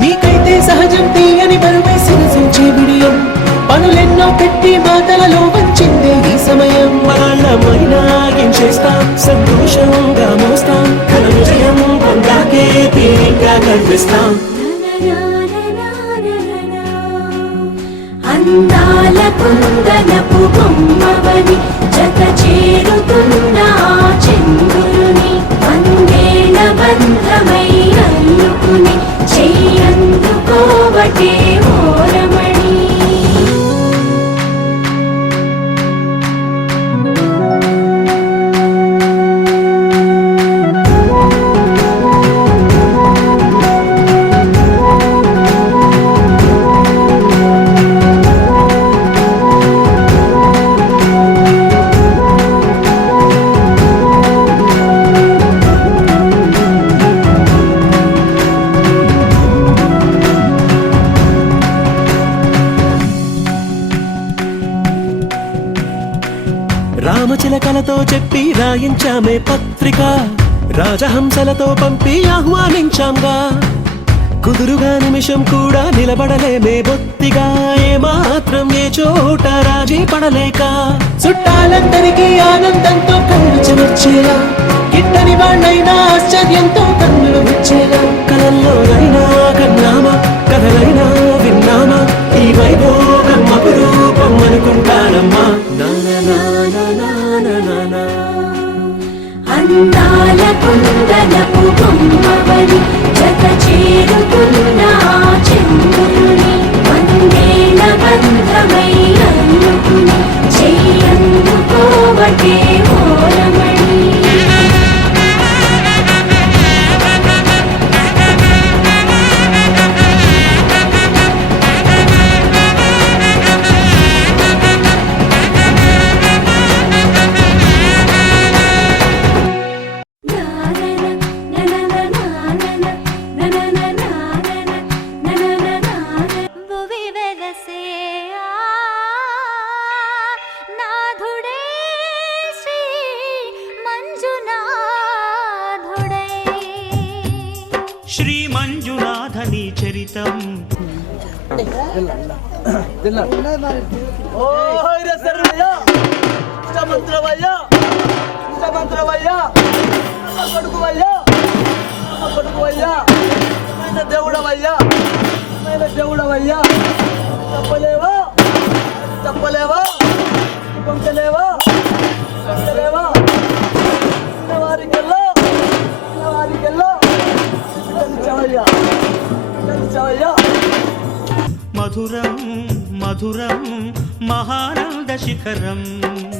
మీకైతే సహజం తీయని బరువేసిన సంచే బిడియం పనులెన్నో పెట్టి మాటలలో వచ్చిందే ఈ సమయం వాళ్ళమైనా ఏం చేస్తాం సంతోషంగా మోస్తాం ఘన విజయం పొందాకే తీరిగ్గా కనిపిస్తాం అందాల కుందనపు బొమ్మవని జత చేరుతున్న ఆ చంద్రుని వందేల బంధమై అల్లుకుని చెయ్యందుకోవటే ఓరమణి. రామచిలకలతో చెప్పి రాయించామే పత్రిక, రాజహంసలతో పంపి ఆహ్వానించాంగా. కుదురుగా నిమిషం కూడా నిలబడలేమే బొత్తిగా, ఏమాత్రం ఏ చోట రాజీ పడలేక. చుట్టాలందరికీ ఆనందంతో కళ్ళు చెమర్చేలా, గిట్టని వాళ్ళైనా ఆశ్చర్యంతో కన్నులు వచ్చేలా. కలల్లోనైనా కన్నామా, కథలైనా విన్నామా, ఈ వైభోగం అపురూపం అనుకుంటానమ్మా. అందాల కుందనపు బొమ్మవని జత చేరుతున్న ఆ చంద్రుని వందేల బంధమై అల్లుకుని చెయ్యందుకోవటే ఓరమణి. భువి వెలసే నాథుడే శ్రీ మంజునాథుడై. శ్రీ మంజునాథని చరితం దేవుడవయ్యా దేవుడవయ్యా, చెప్పలేవా చెప్పలేవా పొంకలేవా పొంకలేవా, వారికెళ్ళో వారికెళ్ళో చవయ్యా చవయ్యా. మధురం మధురం మహానంద శిఖరం,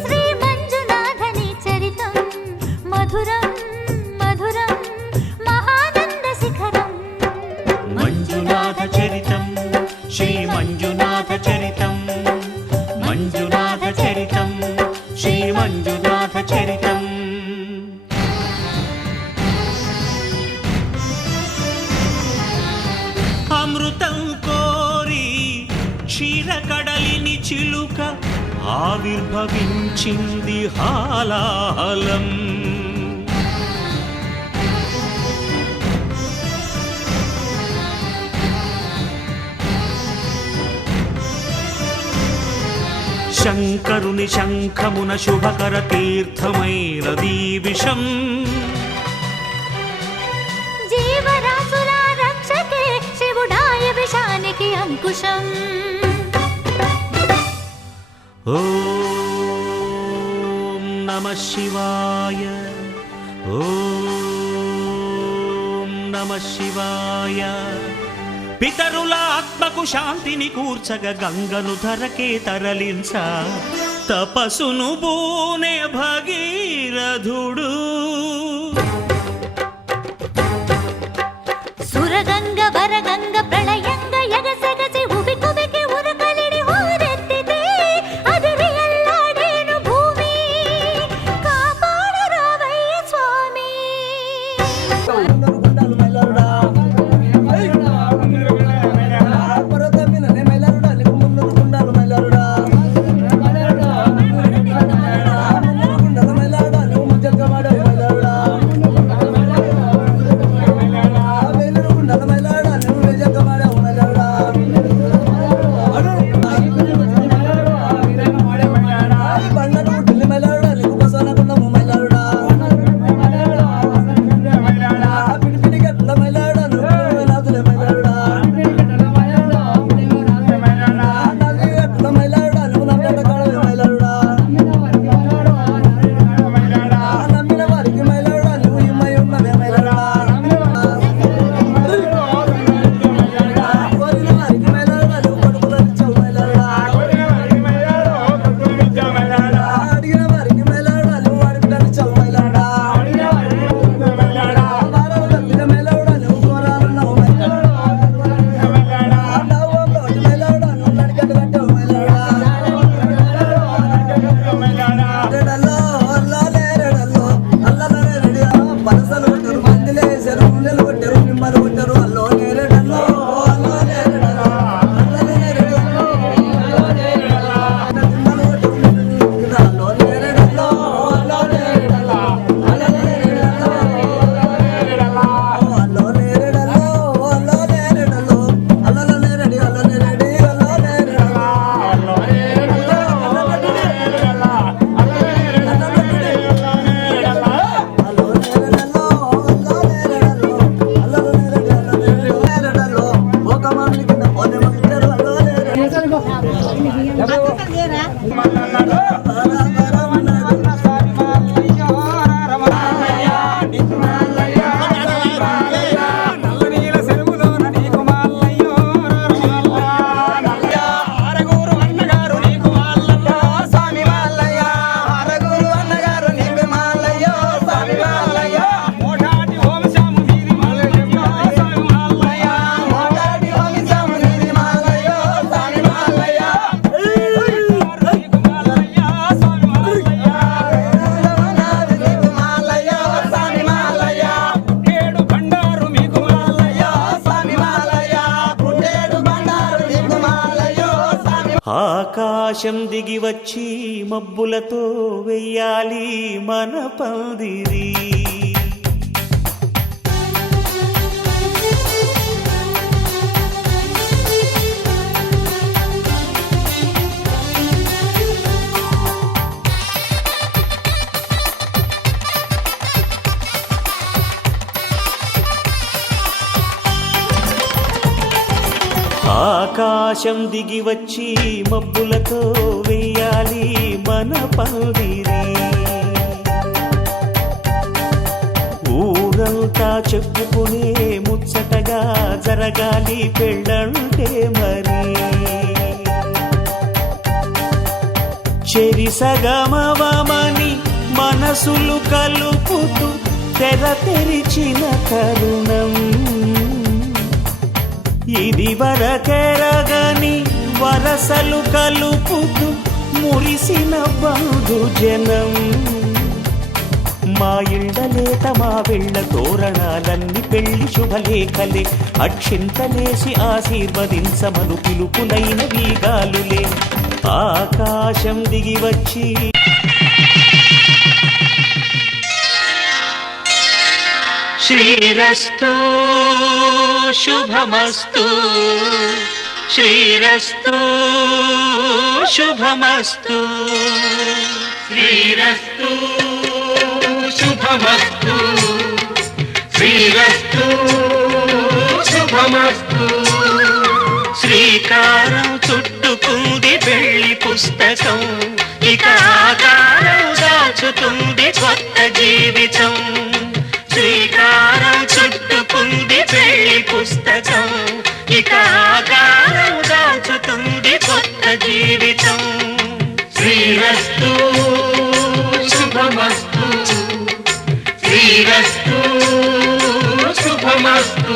శ్రీ మంజునాథని చరితం మధురం మధురం మహానంద శిఖరం. మంజునాథ చరితం శ్రీ మంజునాథ చరితం, మంజునాథ చరితం శ్రీ మంజునాథ చరితం. అమృతం కోరి క్షీరకడలిని చిలుక ఆవిర్భవించింది హాలాహలం. శంకరుని శంఖమున శుభకర తీర్థమైనదీ విషం. జీవరాశుల రక్షకే శివుడాయ విషానికి అంకుశం. ఓం నమః శివాయ, ఓం నమః శివాయ. పితరుల ఆత్మకు శాంతిని కూర్చగ గంగను ధరకే తరలించ, తపసును బూనే భగీరథుడు. సురగంగ వరగంగ ప్రళయంగ ఎగసెగసి ఉబి కుబికి ఉరకలిడి ఊరెత్తితే అదిరి ఎల్లాడేను భూమి. కాపాడు రావయ్య స్వామి. మైలారుడా నిమ్మలు పుట్టరు అల్లో నేరేడల్లో అల్లో నేరేడల్లో అల్లో నేరేడల్లో అల్లో నేరేడల్లో నిమ్మలు పుట్టరు అల్లో నేరేడల్లో అల్లో నేరేడల్లో అల్లో నేరేడల్లో అల్లో నేరేడల్లో అల్లో నేరేడల్లో అల్లో నేరేడి అల్లో నేరేడి అల్లో నేరేడల్లో అల్లో ఆకాశం దిగి వచ్చి మబ్బులతో వెయ్యాలి మన పందిరి. ఆకాశం దిగి వచ్చి మబ్బులతో వెయ్యాలి మన పందిరి. ఊరంతా చెప్పుకునే ముచ్చటగా జరగాలి పెళ్ళంటే మరి. చెరిసగమవమని మనసులు కలుపుతూ తెర తెరిచిన తరుణం ఇది వరకెరగని వరసలు కలుపుతూ మురిసిన బంధుజనం. మా ఇళ్ళలేత మా వెళ్ళ తోరణాలన్నీ పెళ్లి శుభలేఖలే. అక్షింతలేసి ఆశీర్వదించమను పిలుపులైన వీగాలులే. ఆకాశం దిగి వచ్చి శ్రీరస్తు శుభమస్తు శ్రీరస్తు శుభమస్తు శ్రీరస్తు శుభమస్తు శ్రీరస్తు శుభమస్తు. శ్రీకారం చుట్టుకుంది పెళ్లి పుస్తకం, ఇక ఆకారం దాచుతుంది కొత్త జీవితం. శ్రీకారం చుట్టుకుంది పెళ్లి పుస్తకం, ఇక ఆకారం దాచుతుంది కొత్త జీవితం. శ్రీరస్తు శుభమస్తు శ్రీరస్తు శుభమస్తు.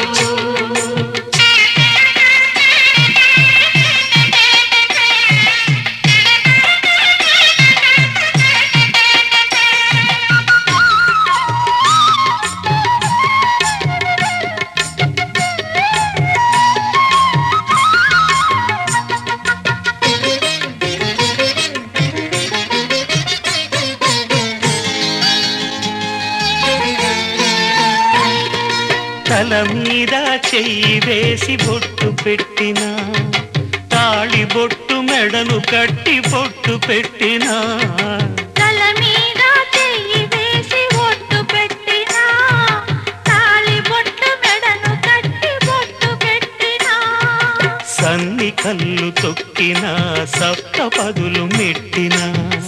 తల మీద చెయ్యి వేసి బొట్టు పెట్టినా, తాళి బొట్టు మెడను కట్టి బొట్టు పెట్టినా. తల మీద చెయ్యి వేసి బొట్టు పెట్టినా, తాళి బొట్టు మెడను కట్టి బొట్టు పెట్టినా. సన్ని కళ్ళు తొక్కినా సప్త పదులు మెట్టినా,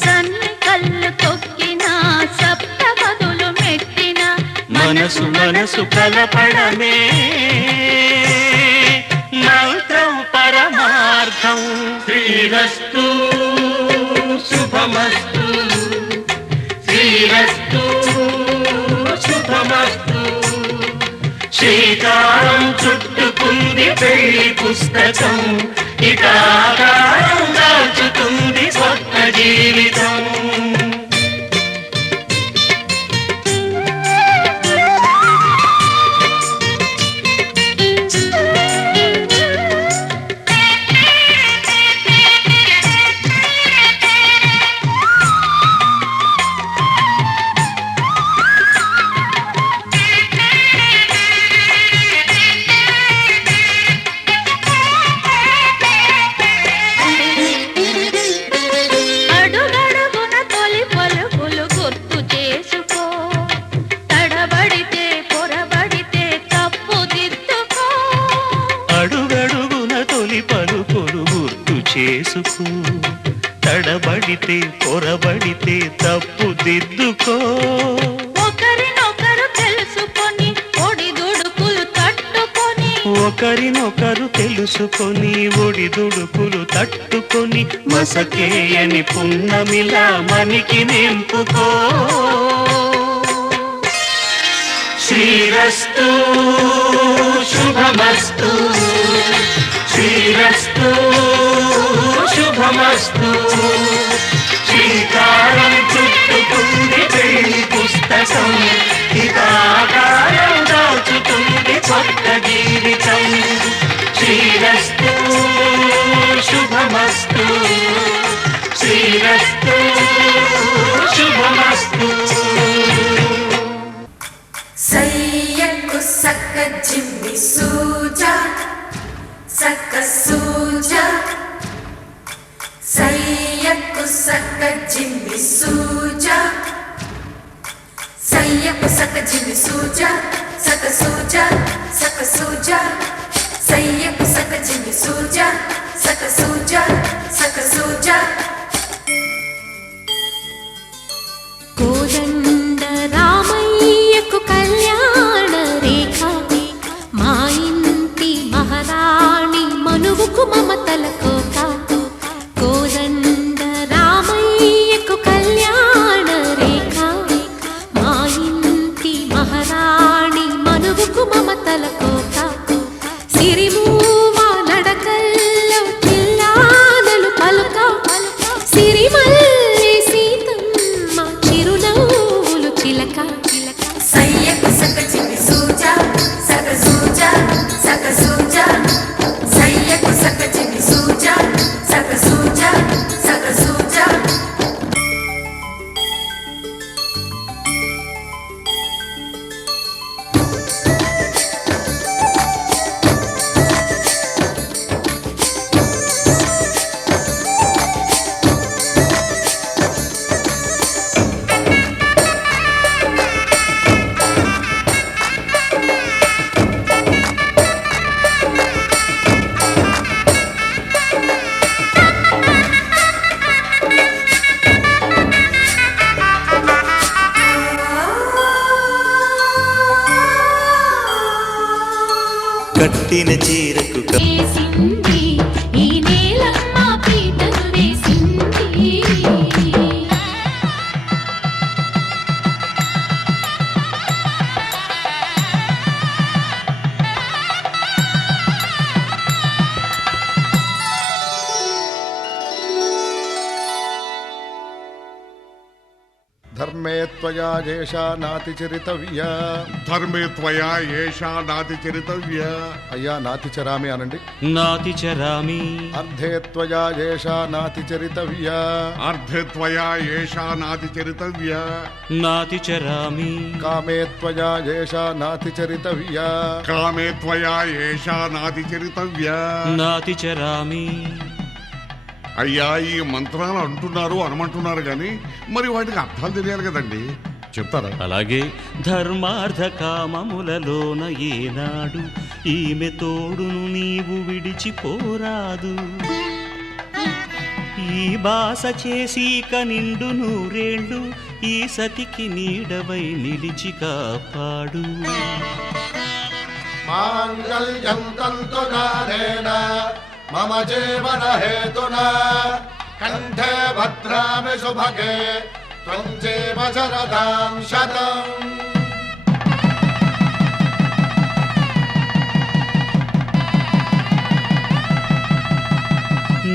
సన్ని కళ్ళు తొక్కినా సప్త పదులు మెట్టినా. మనసు మనసు కలపడమే మంత్రం పరమార్థం. శ్రీరస్తు శుభమస్తు శ్రీరస్తు శుభమస్తు. శ్రీకారం చుట్టుకుంది పెళ్లి పుస్తకం, ఇక ఆకారం దాచుతుంది కొత్త జీవితం. చేసుకో, తడబడితే పొరబడితే తప్పు దిద్దుకో. ఒకరినొకరు తెలుసుకొని ఒడిదుడుకులు తట్టుకొని, ఒకరినొకరు తెలుసుకొని ఒడిదుడుకులు తట్టుకొని, మసకేయని పున్నమిలా మనికి నింపుకో. శ్రీరస్తు శుభమస్తు, శ్రీరస్తు శుభమస్తు. శ్రీకారం చుట్టుకుంది పెళ్లి పుస్తకం, హితాకారం దాచుతుంది కొత్త జీవితం. శ్రీరస్తు శుభమస్తు, శ్రీరస్తు శుభమస్తు. సయ్యకు సక్క జిమ్మి సూజా సక్క సూజా, సయ్యకు సక్క జిమ్మి సూజా, సయ్యకు సక్క జిమ్మి సూజా, సక్క సూజా సక్క సూజా, సయ్యకు సక్క జిమ్మి సూజా, సక్క సూజా సక్క సూజా. కోదండ రామయ్యకు కళ్యాణ రేఖ, మా ఇంటి మహారాణి మనువుకు మమతల కోక. కోదండ రామయ్యకు కళ్యాణ రేఖ, మా ఇంటి మహారాణి మనువుకు మమతల కోక. సిరిమూవా నడకల్లో చిల్లాదలు పలుక, సిరిమల్లె సీతమ్మ చిరునవ్వులు చిలక. సయ్యకు సక్క జిమ్మి సూజా, సక్క సూజా సక్క సూజా, సయ్యకు సక్క జిమ్మి సూజా, సక్క సూజా సక్క సూజా. కట్టిన చీరకు వేసింది ఈ నేలమ్మ పీటను వేసింది. ధర్మే త్వయా ఏషా నాతిచరితవ్యా. ధర్మే త్వయా ఏషా నాతిచరితవ్య. అయ్యా నాతిచరామి అనండి. నాతిచరామి. అర్ధే త్వయా ఏషా నాతిచరితవ్యా. అర్ధే త్వయా ఏషా నాతిచరితవ్య. నాతిచరామి. కామే త్వయా ఏషా నాతిచరితవ్యా. కామే త్వయా ఏషా నాతిచరితవ్య. నాతిచరామి. అయ్యా ఈ మంత్రాలు అంటున్నారు అనమంటున్నారు గాని మరి వాటికి అర్థాలు తెలియాలి కదండి, చెప్తారా? అలాగే ధర్మార్థ కామములలోన ఏనాడు ఈమె తోడును నీవు విడిచిపోరాదు. ఈ బాస చేసి నిండు నూరేళ్ళు ఈ సతికి నీడవై నిలిచి కాపాడు. మాంగళ్యం తంతునానేన మమ జీవన హేతునా కంఠే భద్రామి శుభగే త్వం జీవ శరదాం శతం.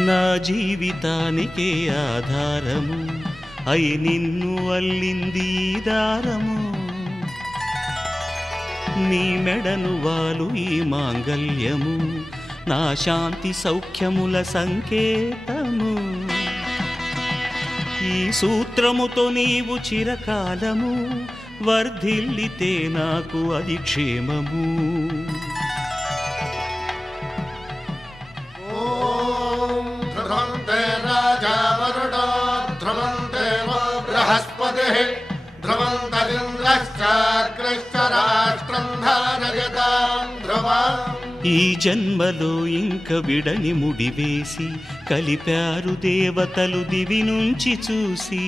నా జీవితానికే ఆధారము అయి నిన్ను అల్లింది దారము. నీ మెడను వాలు ఈ మాంగల్యము నా శాంతి సౌఖ్యముల సంకేతము. ఈ సూత్రముతో నీవు చిరకాలము వర్ధిల్లితే నాకు అది క్షేమము. ఓం ధ్రువంతే రాజా వరుడో ధ్రువంతే బృహస్పతిః ధ్రువంతరింద్రశ్చాగ్రశ్చ రాష్ట్రం ధారయతాం ధ్రువం. ఈ జన్మలో ఇంక విడని ముడివేసి కలిపారు దేవతలు దివి నుంచి చూసి.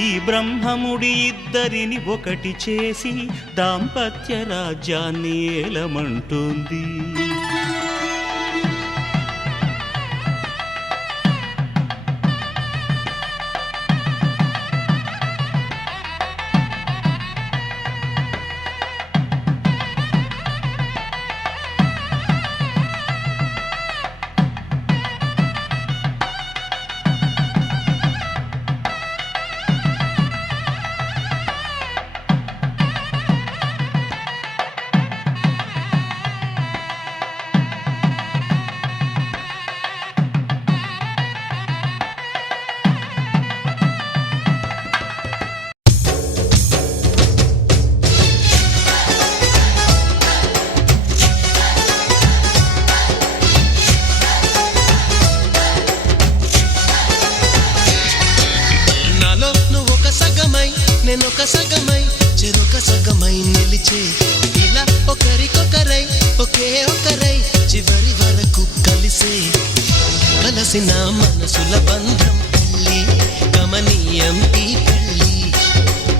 ఈ బ్రహ్మముడి ఇద్దరిని ఒకటి చేసి దాంపత్య రాజ్యాన్ని ఏలమంటుంది. నేనొక సగమై చెరొక సగమై నిలిచే ఇలా ఒకరికొకరై ఒకే ఒకరై చివరి వరకు కలిసే కలసిన మనసుల బంధం పెళ్ళి గమనీయం ఈ పెళ్ళి.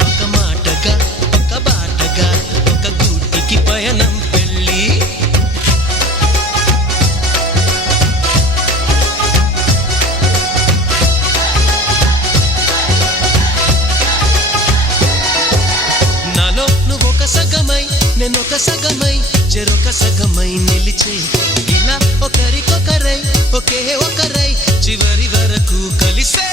ఒక మాటగా ఒక బాటగా ఒక గూటికి పయనం పెళ్ళి. సగమై నేనొక సగమై చెరొక సగమై నిలిచే ఇలా ఒకరికొకరై ఒకే ఒకరై చివరి వరకు కలిసే.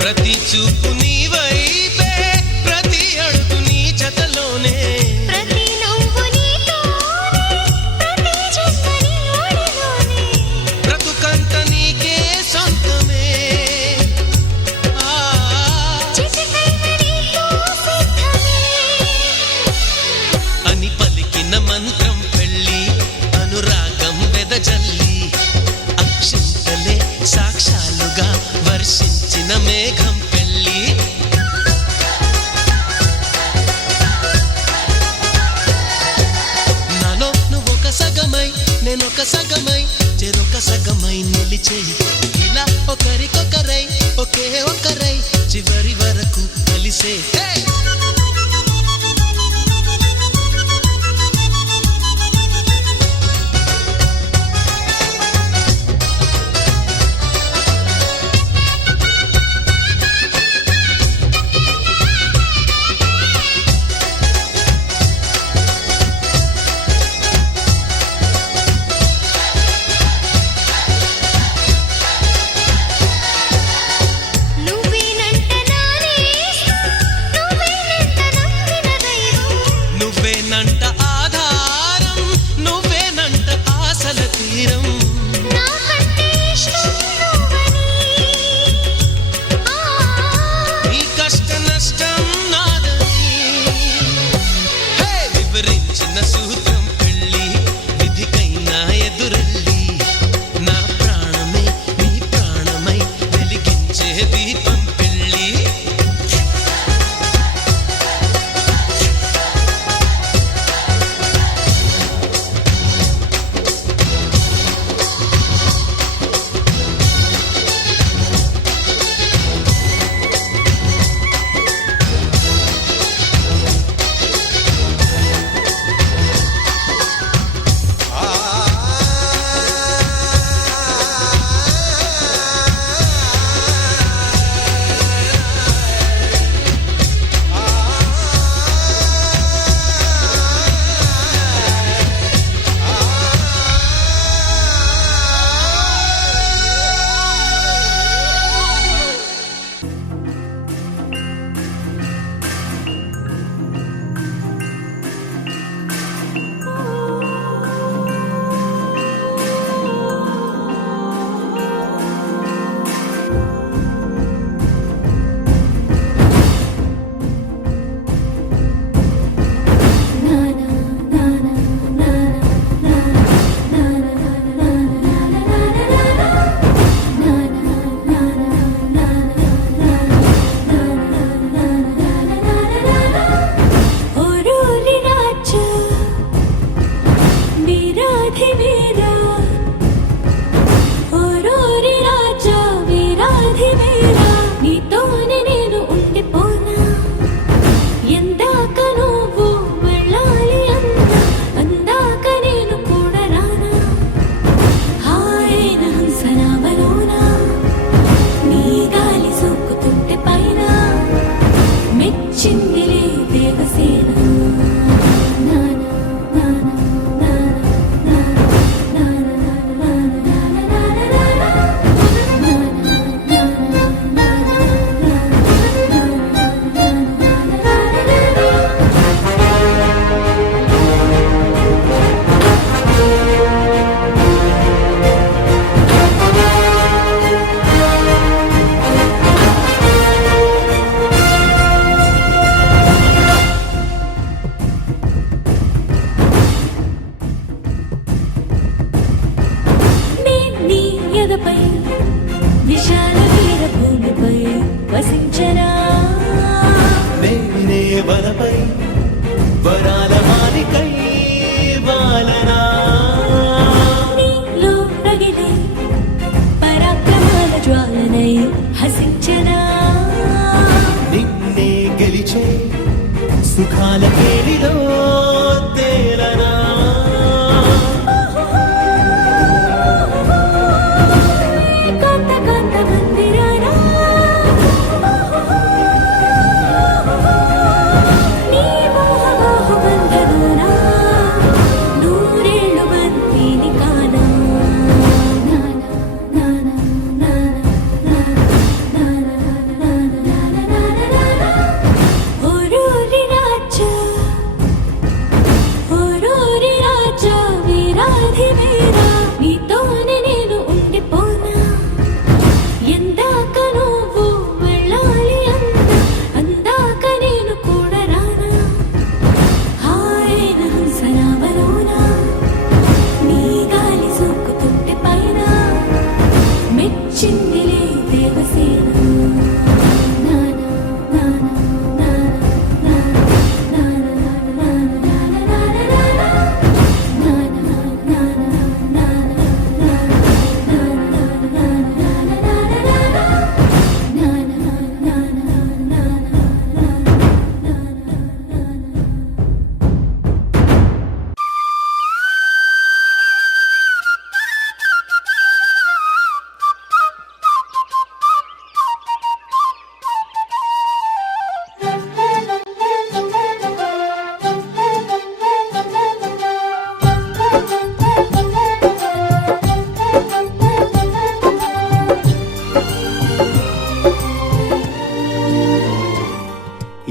ప్రతి చూపు నీ వైపే ప్రతి అడుగు నీ జతలోనే ప్రతి నవ్వు నీతోనే ప్రతి జన్మ నీ ఒడిలోనే బ్రతుకంత నీకే సొంతమే. చిటికైన నీతో సిద్ధమే అని పలికిన మంత్రం పెళ్ళి అనురాగం వెదజల్లి అక్షింతలే సాక్ష్యాలుగా వర్షించిన మేఘం పెళ్ళి. నాలో నువ్వొక సగమై నేనొక సగమై చెరొక సగమై నిలిచే ఇలా ఒకరికొకరై ఒకే ఒకరై చివరి వరకు కలిసే. నువ్వేనంట నానేస్తా నువ్వే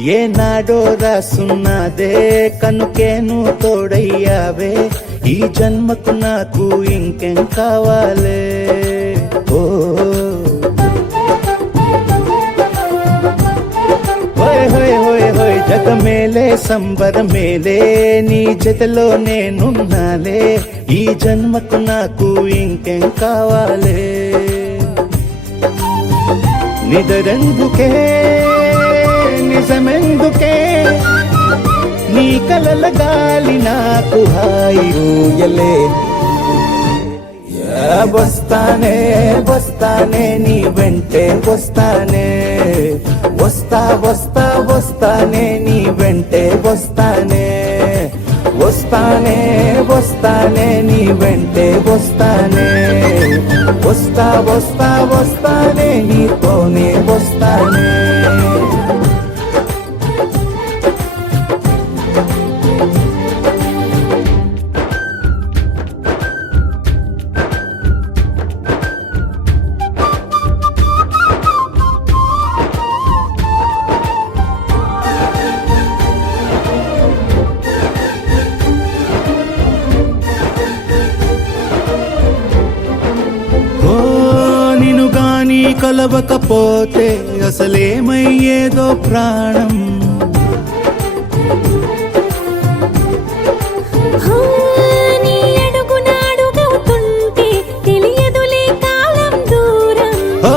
ఏనాడో రాసున్నదే కనుకేను తోడయ్యావే ఈ జన్మకు నాకు ఇంకేం కావాలే ఓ హోయ్ హోయ్ హోయ్ హోయ్ జగ మేలే సంబర మేలే నీ జతలో నేనున్నాలే ఈ జన్మకు నాకు ఇంకేం కావాలే నిదరెందుకే నిజమెందుకే నీ కలల గాలి నాకు హాయి ఊయలే వస్తానే వస్తానే నీ వెంటే వస్తానే వస్తా వస్తా వస్తానే నీ వెంటే వస్తానే వస్తానే వస్తానే నీ వెంటే వస్తానే వస్తా వస్తా వస్తానే నీతోనే వస్తానే కలవకపోతే అసలేమయ్యేదో ప్రాణం నీ అడుగునాడుగవుతుంటే తెలియదులే కాలం దూరం ఓ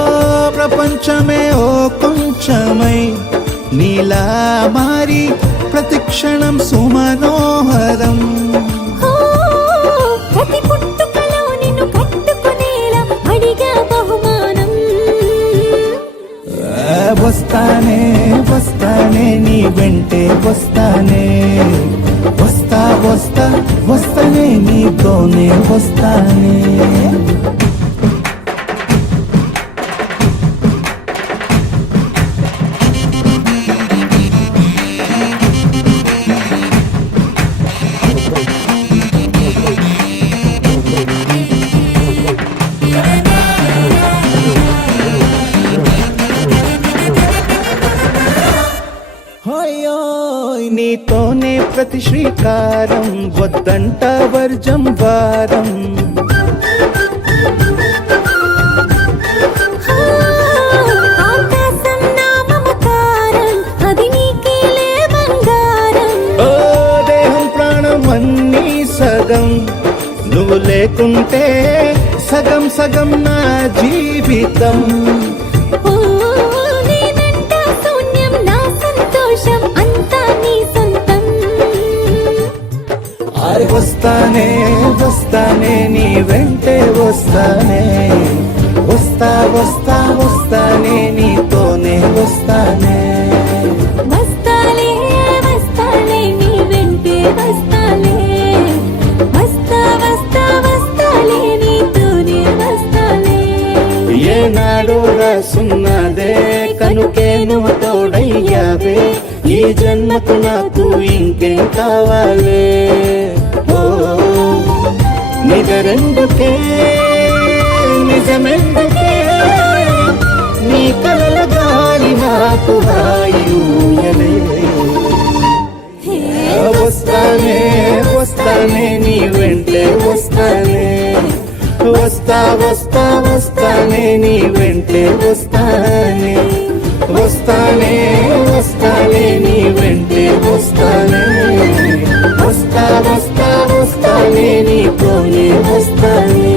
ప్రపంచమే ఓ కొంచెమై నీలా మారి ప్రతిక్షణం సుమనోహరం ప్రతి పుట్టుకలో నిన్ను కట్టుకునేలా అడిగా బహుమానం వస్తానే వస్తానే నీ వెంటే వస్తానే వస్తా వస్తా వస్తానే నీతోనే వస్తానే నీతోనే ప్రతి శ్రీకారం వద్దంట వర్జం వారం ఆకాశం నా మమకారం అది నీకేలే బంగారం ఓ దేహం ప్రాణం అన్నీ సగం నువ్వు లేకుంటే సగం సగం నా జీవితం నేనంట శూన్యం నా సంతోషం అంతా నీ సొంతం వస్తానే వస్తానే నీ వెంటే వస్తానే వస్తా వస్తా వస్తానే నీతోనే వస్తానే వస్తాలే వస్తాలే నీ వెంటే వస్తాలే వస్తా వస్తా వస్తాలే నీతోనే వస్తాలే ఏనాడు రాసున్నదే కనుకేను తోడయ్యావే ఈ జన్మకు నాకు ఇంకేం కావాలే ఓ నిజరెందుకే నిజమెందుకే నీ కలల గాలి నాకు హాయి ఊయలే వస్తానే వస్తానే నీ వెంటే వస్తానే వస్తా వస్తా వస్తానే నీ వెంటే వస్తానే వస్తానే వస్తానే నీ వెంటే వస్తానే వస్తా వస్తా వస్తానే నీతోనే వస్తానే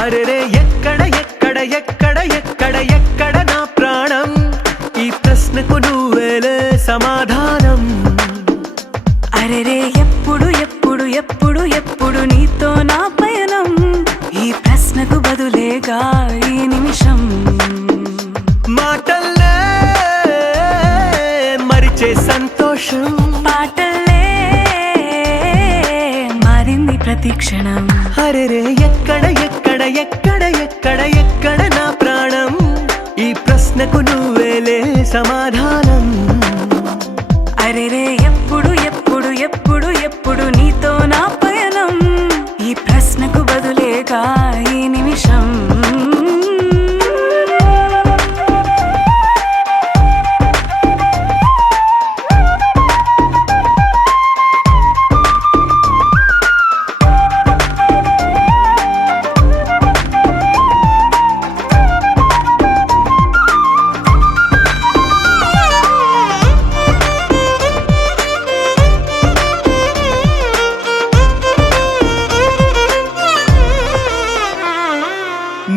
అరెరే ఎక్కడ ఎక్కడ ఎక్కడ ఎక్కడ ఎక్కడ నా ప్రాణం ఈ ప్రశ్నకు నువ్వేలే సమాధానం అరెరే ఎప్పుడు ఎప్పుడు ఎప్పుడు ఎప్పుడు నీతో నా పయనం ఈ ప్రశ్నకు బదులేగా ఈ నిమిషం మాటల్లే మరిచే సంతోషం పాట ప్రతి క్షణం. అరెరే ఎక్కడ ఎక్కడ ఎక్కడ ఎక్కడ ఎక్కడ నా ప్రాణం, ఈ ప్రశ్నకు నువ్వేలే సమాధానం. అరెరే ఎప్పుడు ఎప్పుడు ఎప్పుడు ఎప్పుడు నీతో నా పయనం, ఈ ప్రశ్నకు బదులేగా ఈ నిమిషం.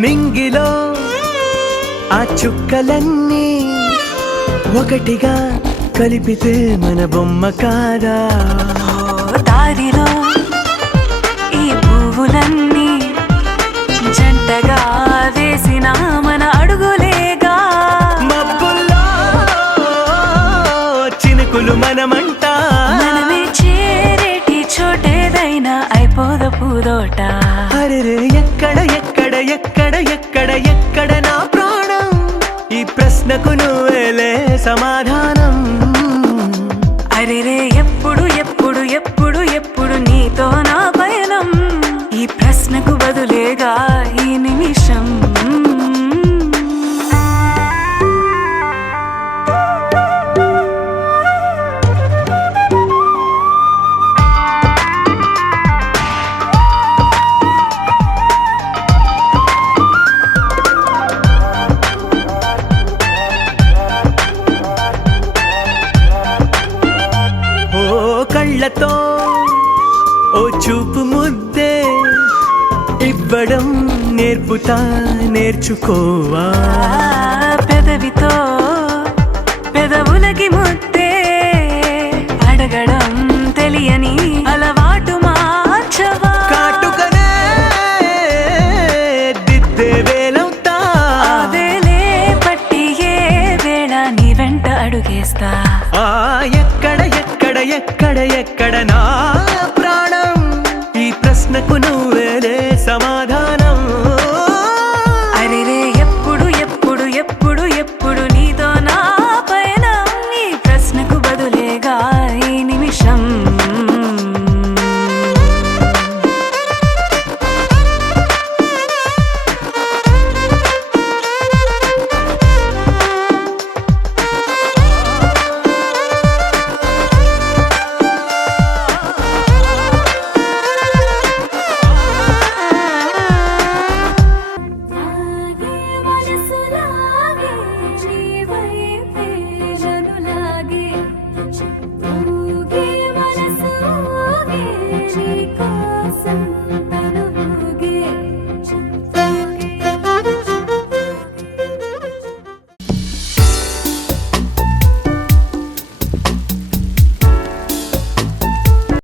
నింగిలో ఆ చుక్కలన్నీ ఒకటిగా కలిపితే మన బొమ్మ కాదా. దారిలో ఈ పువ్వులన్నీ జంటగా వేసిన మన అడుగులేగా. మబ్బుల్లో చినుకులు మనమంట, మనమే చేరేటి చోటేదైనా అయిపోద పూదోట. అరెరే ఎక్కడ ఎక్కడ ఎక్కడ ఎక్కడ ఎక్కడ నా ప్రాణం, ఈ ప్రశ్నకు నువ్వేలే సమాధానం. అరెరే ఎప్పుడు ఎప్పుడు ఎప్పుడు ఎప్పుడు నీతో నా పయనం, ఈ ప్రశ్నకు బదులేగా ఈ నిమిషం. కళ్ళతో ఓ చూపు ముద్దే ఇవ్వడం నేర్పుతా, నేర్చుకోవా. పెదవితో పెదవులకి ముద్దే అడగడం తెలియని